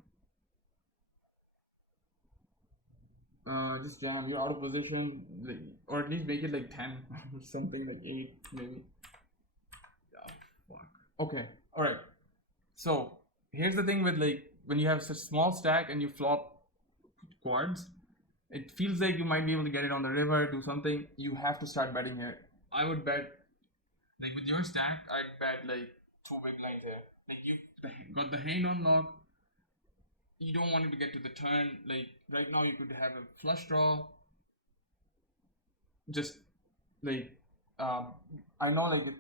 Just jam. You're out of position, like, or at least make it like 10 or something, like 8 maybe. Oh, fuck. Okay, all right. So here's the thing with, like, when you have such small stack and you flop quads, it feels like you might be able to get it on the river, do something. You have to start betting here. I would bet, like with your stack, I'd bet like 2 big blinds here. Like, you've got the hand on lock. You don't want it to get to the turn. Like, right now you could have a flush draw. Just like, I know, like, it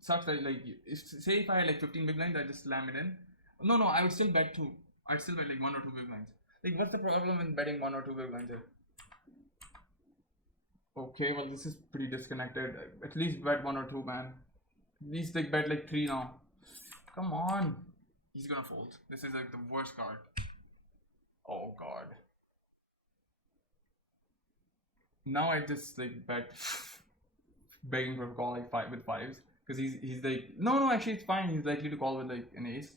sucks that, like, say if I had like 15 big blinds, I just slam it in. No, I would still bet 2. I'd still bet like 1 or 2 big blinds. Like, what's the problem in betting 1 or 2 big blinds here? Okay, well, this is pretty disconnected. At least bet 1 or 2, man. At least like bet like 3 now. Come on. He's gonna fold. This is like the worst card. Oh god. Now I just like bet begging for a call like 5 with 5s. Because he's like, no, actually it's fine. He's likely to call with like an ace.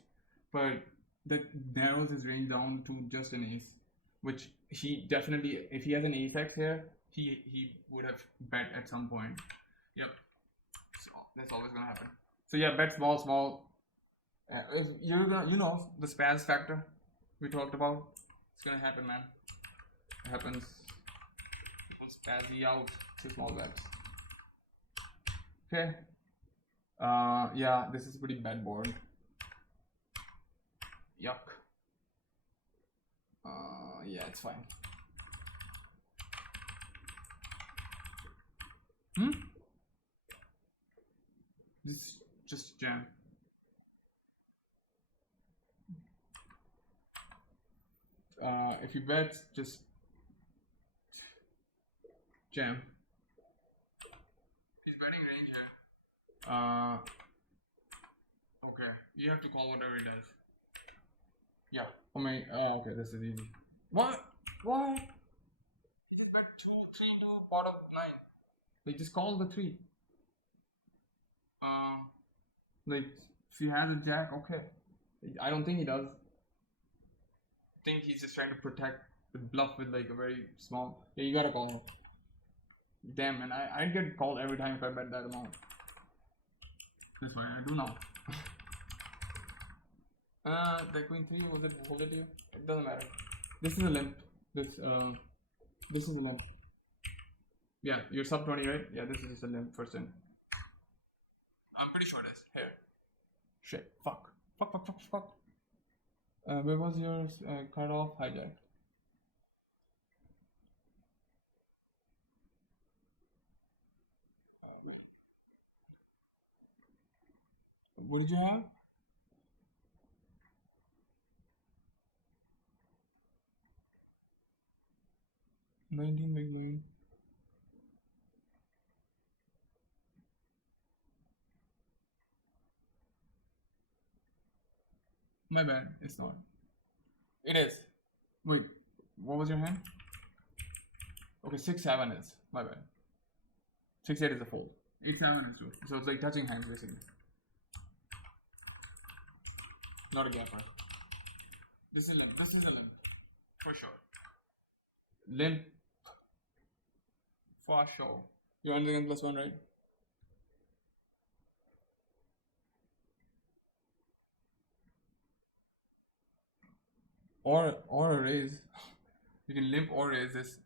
But that narrows his range down to just an ace. Which he definitely, if he has an ace X here, he would have bet at some point. Yep. So that's always gonna happen. So yeah, bet small. If you're gonna, the spaz factor we talked about. It's gonna happen, man. It happens. People spazzy out to small bets. Okay. Yeah, this is a pretty bad board. Yuck. Yeah, it's fine. This is just jam. If you bet, just jam. He's betting range here. Okay. You have to call whatever he does. Yeah. Okay, this is easy. What? He just bet 2, 3 into pot of 9. Like, just call the 3. Like, if he has a jack, okay. I don't think he does. I think he's just trying to protect the bluff with like a very small. Yeah, you gotta call him. Damn, man, I'd get called every time if I bet that amount. That's why I do now. The queen 3, was it folded to you? It doesn't matter. This is a limp. This is a limp. Yeah, you're sub 20, right? Yeah, this is just a limp first in. I'm pretty sure it is. Here. Shit. Fuck. Where was your cut off? Hijack. What did you have? $19 big blind. My bad. It's not. It is. Wait. What was your hand? Okay, 6-7 is. My bad. 6-8 is a fold. 8-7 is 2. So it's like touching hands basically. Not a gapper. This is limp. For sure. Limp. For sure. You're under the +1, right? Or a raise. You can limp or raise this,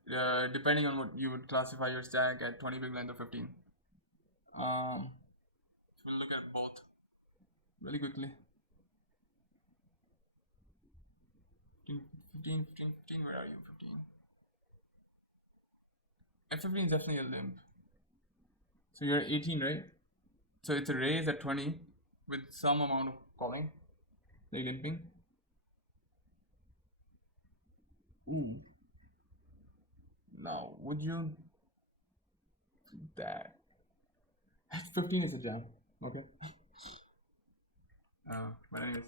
depending on what you would classify your stack at 20 big blind or 15. So we'll look at both really quickly. 15, where are you? 15. F15 is definitely a limp. So you're 18, right? So it's a raise at 20 with some amount of calling, like limping. Now, would you do that? 15 is a jam, okay? But anyways.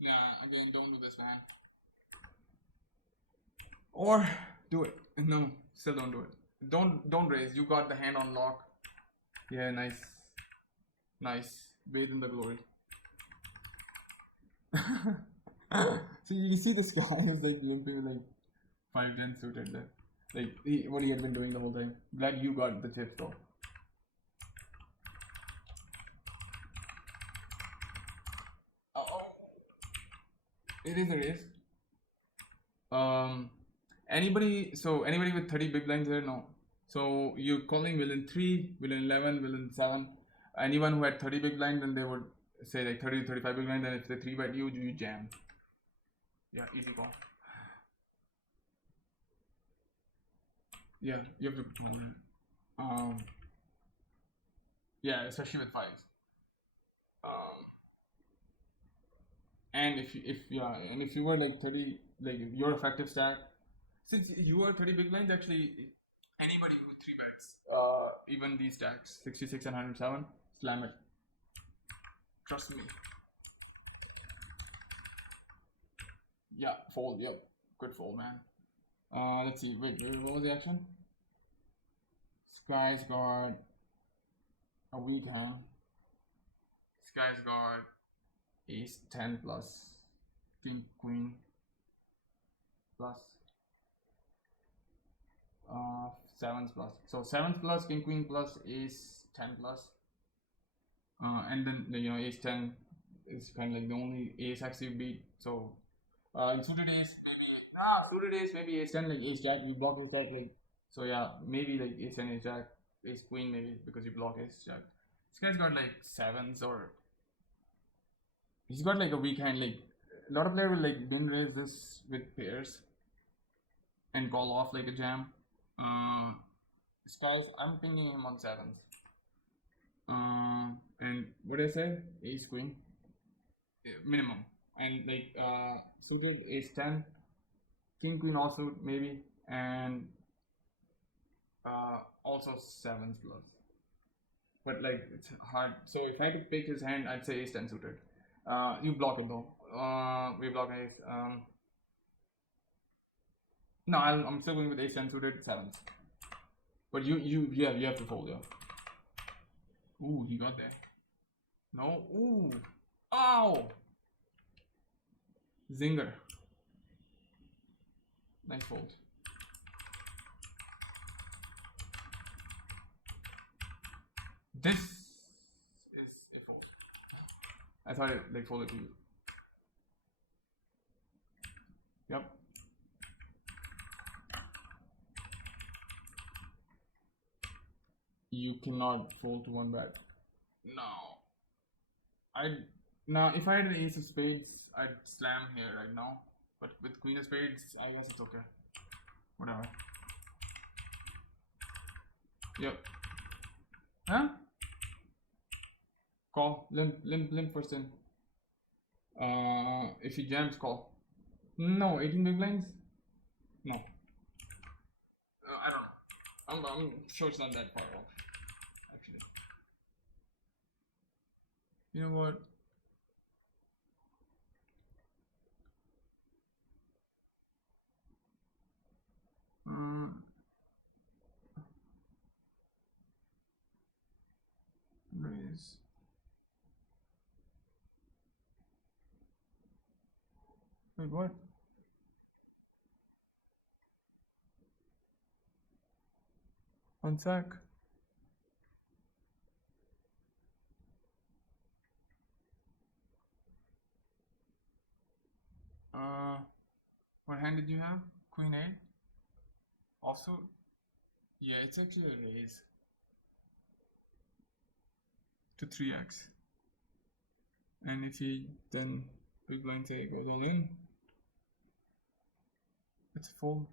Yeah, again, don't do this, man. Or do it. No, still don't do it. Don't raise. You got the hand on lock. Yeah, nice. Bathe in the glory. So you see this guy is like limping with like 5-10 suited there. Like what he had been doing the whole time. Glad you got the chips though. It is a race. Anybody with 30 big blinds here? No. So you're calling villain 3, villain 11, villain 7. Anyone who had 30 big blind, then they would say like 30 to 35 big blind, and if they 3-bet you jam. Yeah, easy call. Yeah, you have to. Yeah, especially with 5s. And if you were like 30, like your effective stack, since you are 30 big blinds, actually anybody who 3-bets, even these stacks 66 and 107, slam it. Trust me. Yeah, fold. Yep, good fold, man. Let's see. Wait, what was the action? Sky's got a weak hand. Sky's got ace 10 plus king queen plus sevens plus. So sevens plus king queen plus ace 10 plus, and then ace 10 is kind of like the only ace actually beat. So in suited ace maybe ace 10 like ace jack, you block ace jack, like, so yeah, maybe like ace 10 ace jack, ace queen maybe because you block ace jack. This guy's got like sevens, or he's got like a weak hand. Like a lot of players will like bin raise this with pairs and call off like a jam. This guy's, I'm pinging him on sevens. And what did I say? Ace queen minimum, and like suited ace 10, king queen also maybe, and also sevens plus. But like it's hard. So if I had to pick his hand, I'd say ace 10 suited. You block it though. We block ace. No, I'm still going with ace 10 suited, sevens. But you have to fold, yeah. Ooh, he got there. No. Ooh. Ow. Zinger. Nice fold. This is a fold. I thought it like folded to you. Yep. You cannot fold to one bet. No. Now if I had an ace of spades, I'd slam here right now. But with queen of spades, I guess it's okay. Whatever. Yep. Huh? Call. Limp first in. If he jams, call. No, 18 big blinds? No. I don't know. I'm sure it's not that far off, actually. You know what? Raise. Wait, what? One sec. What hand did you have? Queen 8? Also? Yeah, it's actually a raise to 3x. And if he then big blind say goes all in, it's a fold.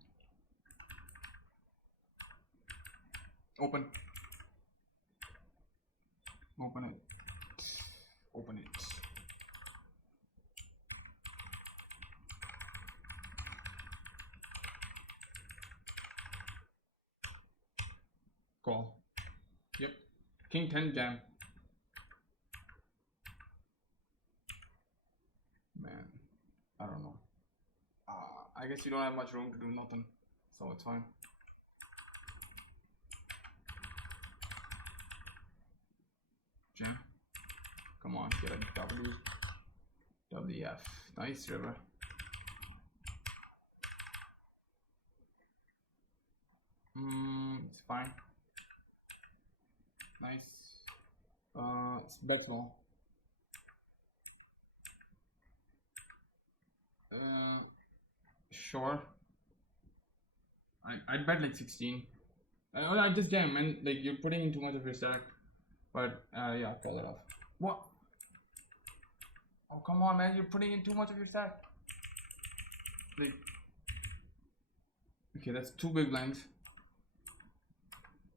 Open. Open it. Open it. Call. Yep. King 10 jam. Man, I don't know. I guess you don't have much room to do nothing, so it's fine. Jam. Come on, get a W. WF. Nice river. It's fine. Nice. It's bet small. Sure. I'd bet like 16. I just jam, and like you're putting in too much of your stack. But yeah, call it off. What? Oh come on, man! You're putting in too much of your stack. Like, okay, that's 2 big blinds.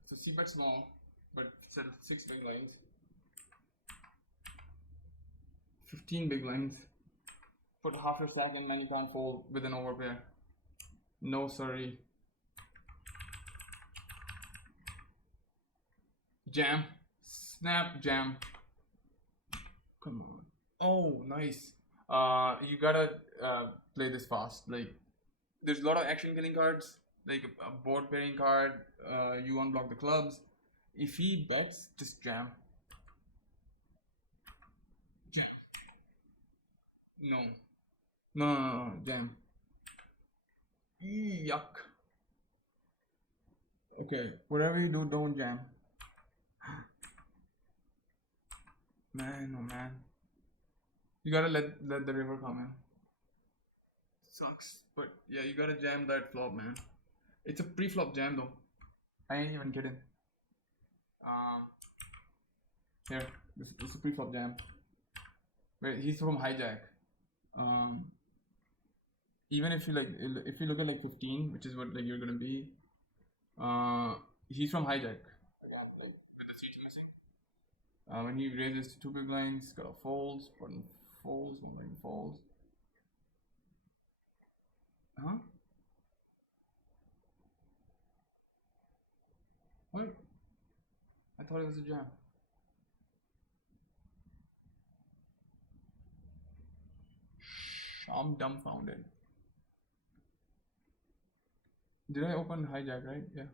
So C bet small, but instead of 6 big blinds, 15 big blinds. Put half your stack in, man. You can't fold with an overpair. No, sorry. Jam. Snap, jam. Come on. Oh, nice. You gotta play this fast. Like, there's a lot of action killing cards, like a board pairing card. You unblock the clubs. If he bets, just jam. No. No, jam. Yuck. Okay, whatever you do, don't jam. Man, oh man. You gotta let the river come in. Sucks. But yeah, you gotta jam that flop, man. It's a pre-flop jam though. I ain't even kidding. Um, here, this is a pre-flop jam. Wait, he's from hijack. Um, even if you if you look at like 15, which is what like you're gonna be, he's from hijack. Like with the seats missing. When he raises two big blinds, got a folds, button folds, one line folds. Huh? What? I thought it was a jam. I'm dumbfounded. Did I open hijack, right? Yeah.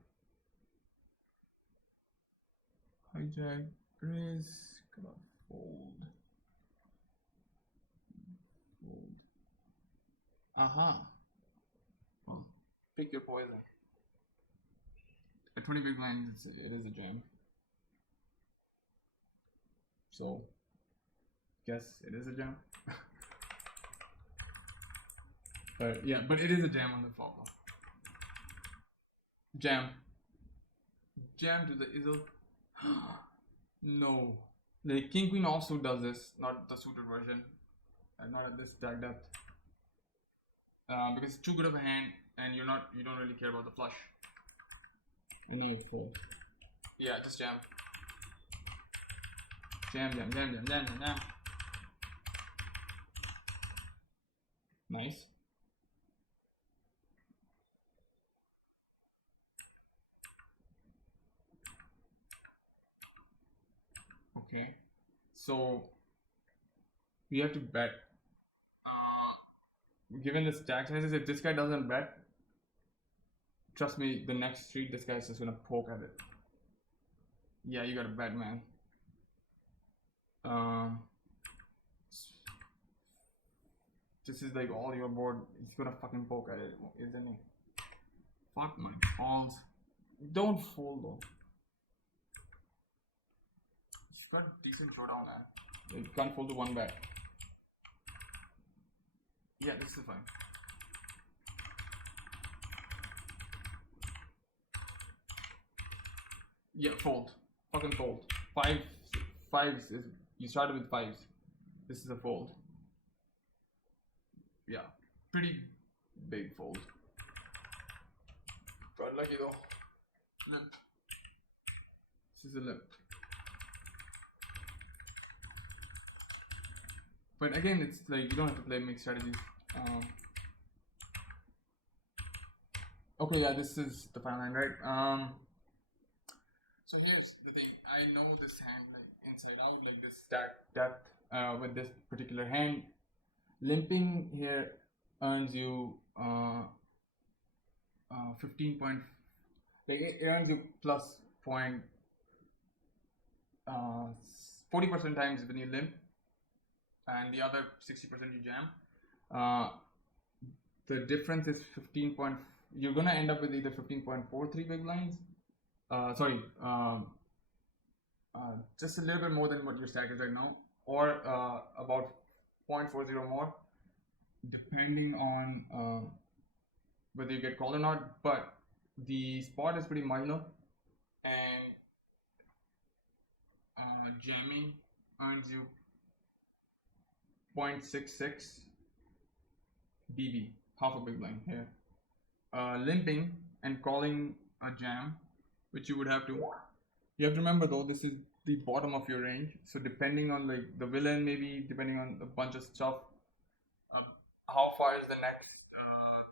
Hijack, raise, got a fold. Fold. Well, pick your poison. At 20 big blinds, it is a jam. So, guess it is a jam. But yeah, but it is a jam on the flop. Jam. Jam to the izzle. No. The king queen offsuit does this, not the suited version, and not at this stack depth. Because it's too good of a hand, and you don't really care about the flush. Any fold. Yeah, just jam. Jam. Nice. Okay. So we have to bet. Given the stack sizes, if this guy doesn't bet, trust me, the next street this guy's just gonna poke at it. Yeah, you gotta bet, man. This is like all your board. He's gonna fucking poke at it, isn't he? Fuck my balls. Don't fold though. He's got decent showdown, man. You can't fold to one bet. Yeah, this is fine. Yeah, fold. Fucking fold. Fives is, you started with fives. This is a fold. Yeah, pretty big fold. Got lucky though. Limp. This is a limp. But again, it's like you don't have to play mixed strategies. Okay, yeah, this is the final hand, right? So here's the thing. I know this hand like inside out, like this stack depth with this particular hand. Limping here earns you 15 point. Like it earns you plus 40% times when you limp, and the other 60% you jam. The difference is 15 point. You're gonna end up with either 15.43 big blinds. Just a little bit more than what your stack is right now, or about 0.40 more, depending on whether you get called or not. But the spot is pretty minor, and jamming earns you 0.66 BB, half a big blind here. Limping and calling a jam, which you have to remember though, this is the bottom of your range. So depending on like the villain, maybe depending on a bunch of stuff, how far is the next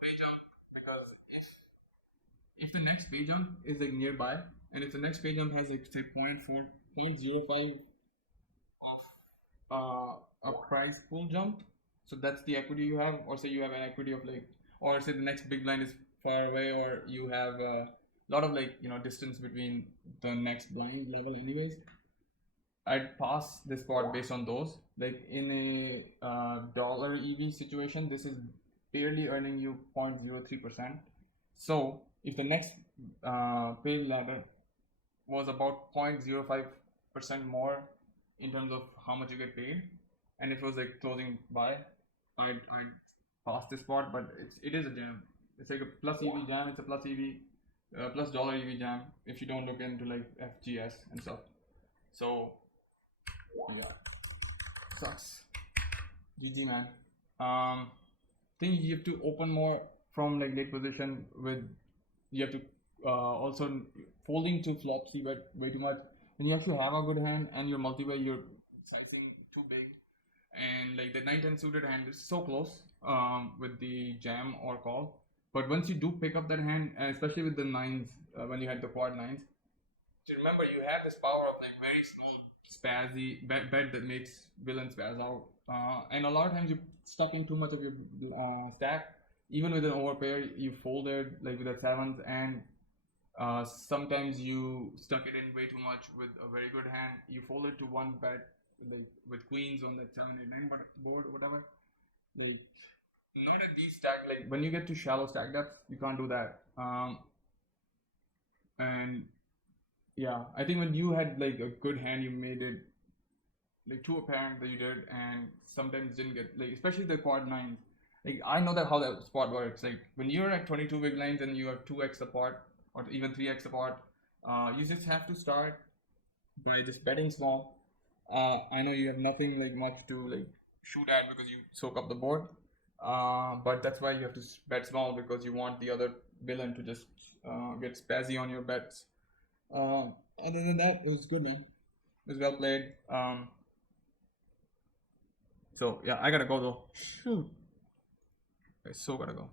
pay jump? Because if the next pay jump is like nearby, and if the next pay jump has like say 0.05 of a price pool jump, so that's the equity you have. Or say you have an equity of like, or say the next big blind is far away, or you have a lot of like distance between the next blind level anyways. I'd pass this spot based on those. Like in a dollar EV situation, this is barely earning you 0.03%. So if the next pay ladder was about 0.05% more in terms of how much you get paid, and if it was like closing by, I'd pass this spot. But it is a jam. It's like a plus EV jam. It's a plus EV plus dollar EV jam if you don't look into like FGS and stuff. So yeah, sucks. GG man. Think you have to open more from like late position with you have to also folding to flop c bet way too much. When you actually have a good hand and your multi-way you're sizing too big, and like the 9-10 suited hand is so close with the jam or call. But once you do pick up that hand, and especially with the nines, when you had the quad nines, to remember you have this power of like very small spazzy bet that makes villain spaz out. And a lot of times you stuck in too much of your stack. Even with an overpair, you folded like with the sevens, and sometimes you stuck it in way too much with a very good hand. You folded to one bet like with queens on the 7, 8, 9 board or whatever. Like not at these stack. Like when you get to shallow stack depths, you can't do that. And yeah, I think when you had like a good hand, you made it like too apparent that you did, and sometimes didn't get like, especially the quad nines. Like I know that how that spot works. Like when you're at 22 big lines and you have 2x support or even 3x support, you just have to start by just betting small. I know you have nothing like much to like shoot at because you soak up the board, but that's why you have to bet small because you want the other villain to just get spazzy on your bets. Other than that, it was good, man. It was well played. So yeah, I gotta go though. I so gotta go.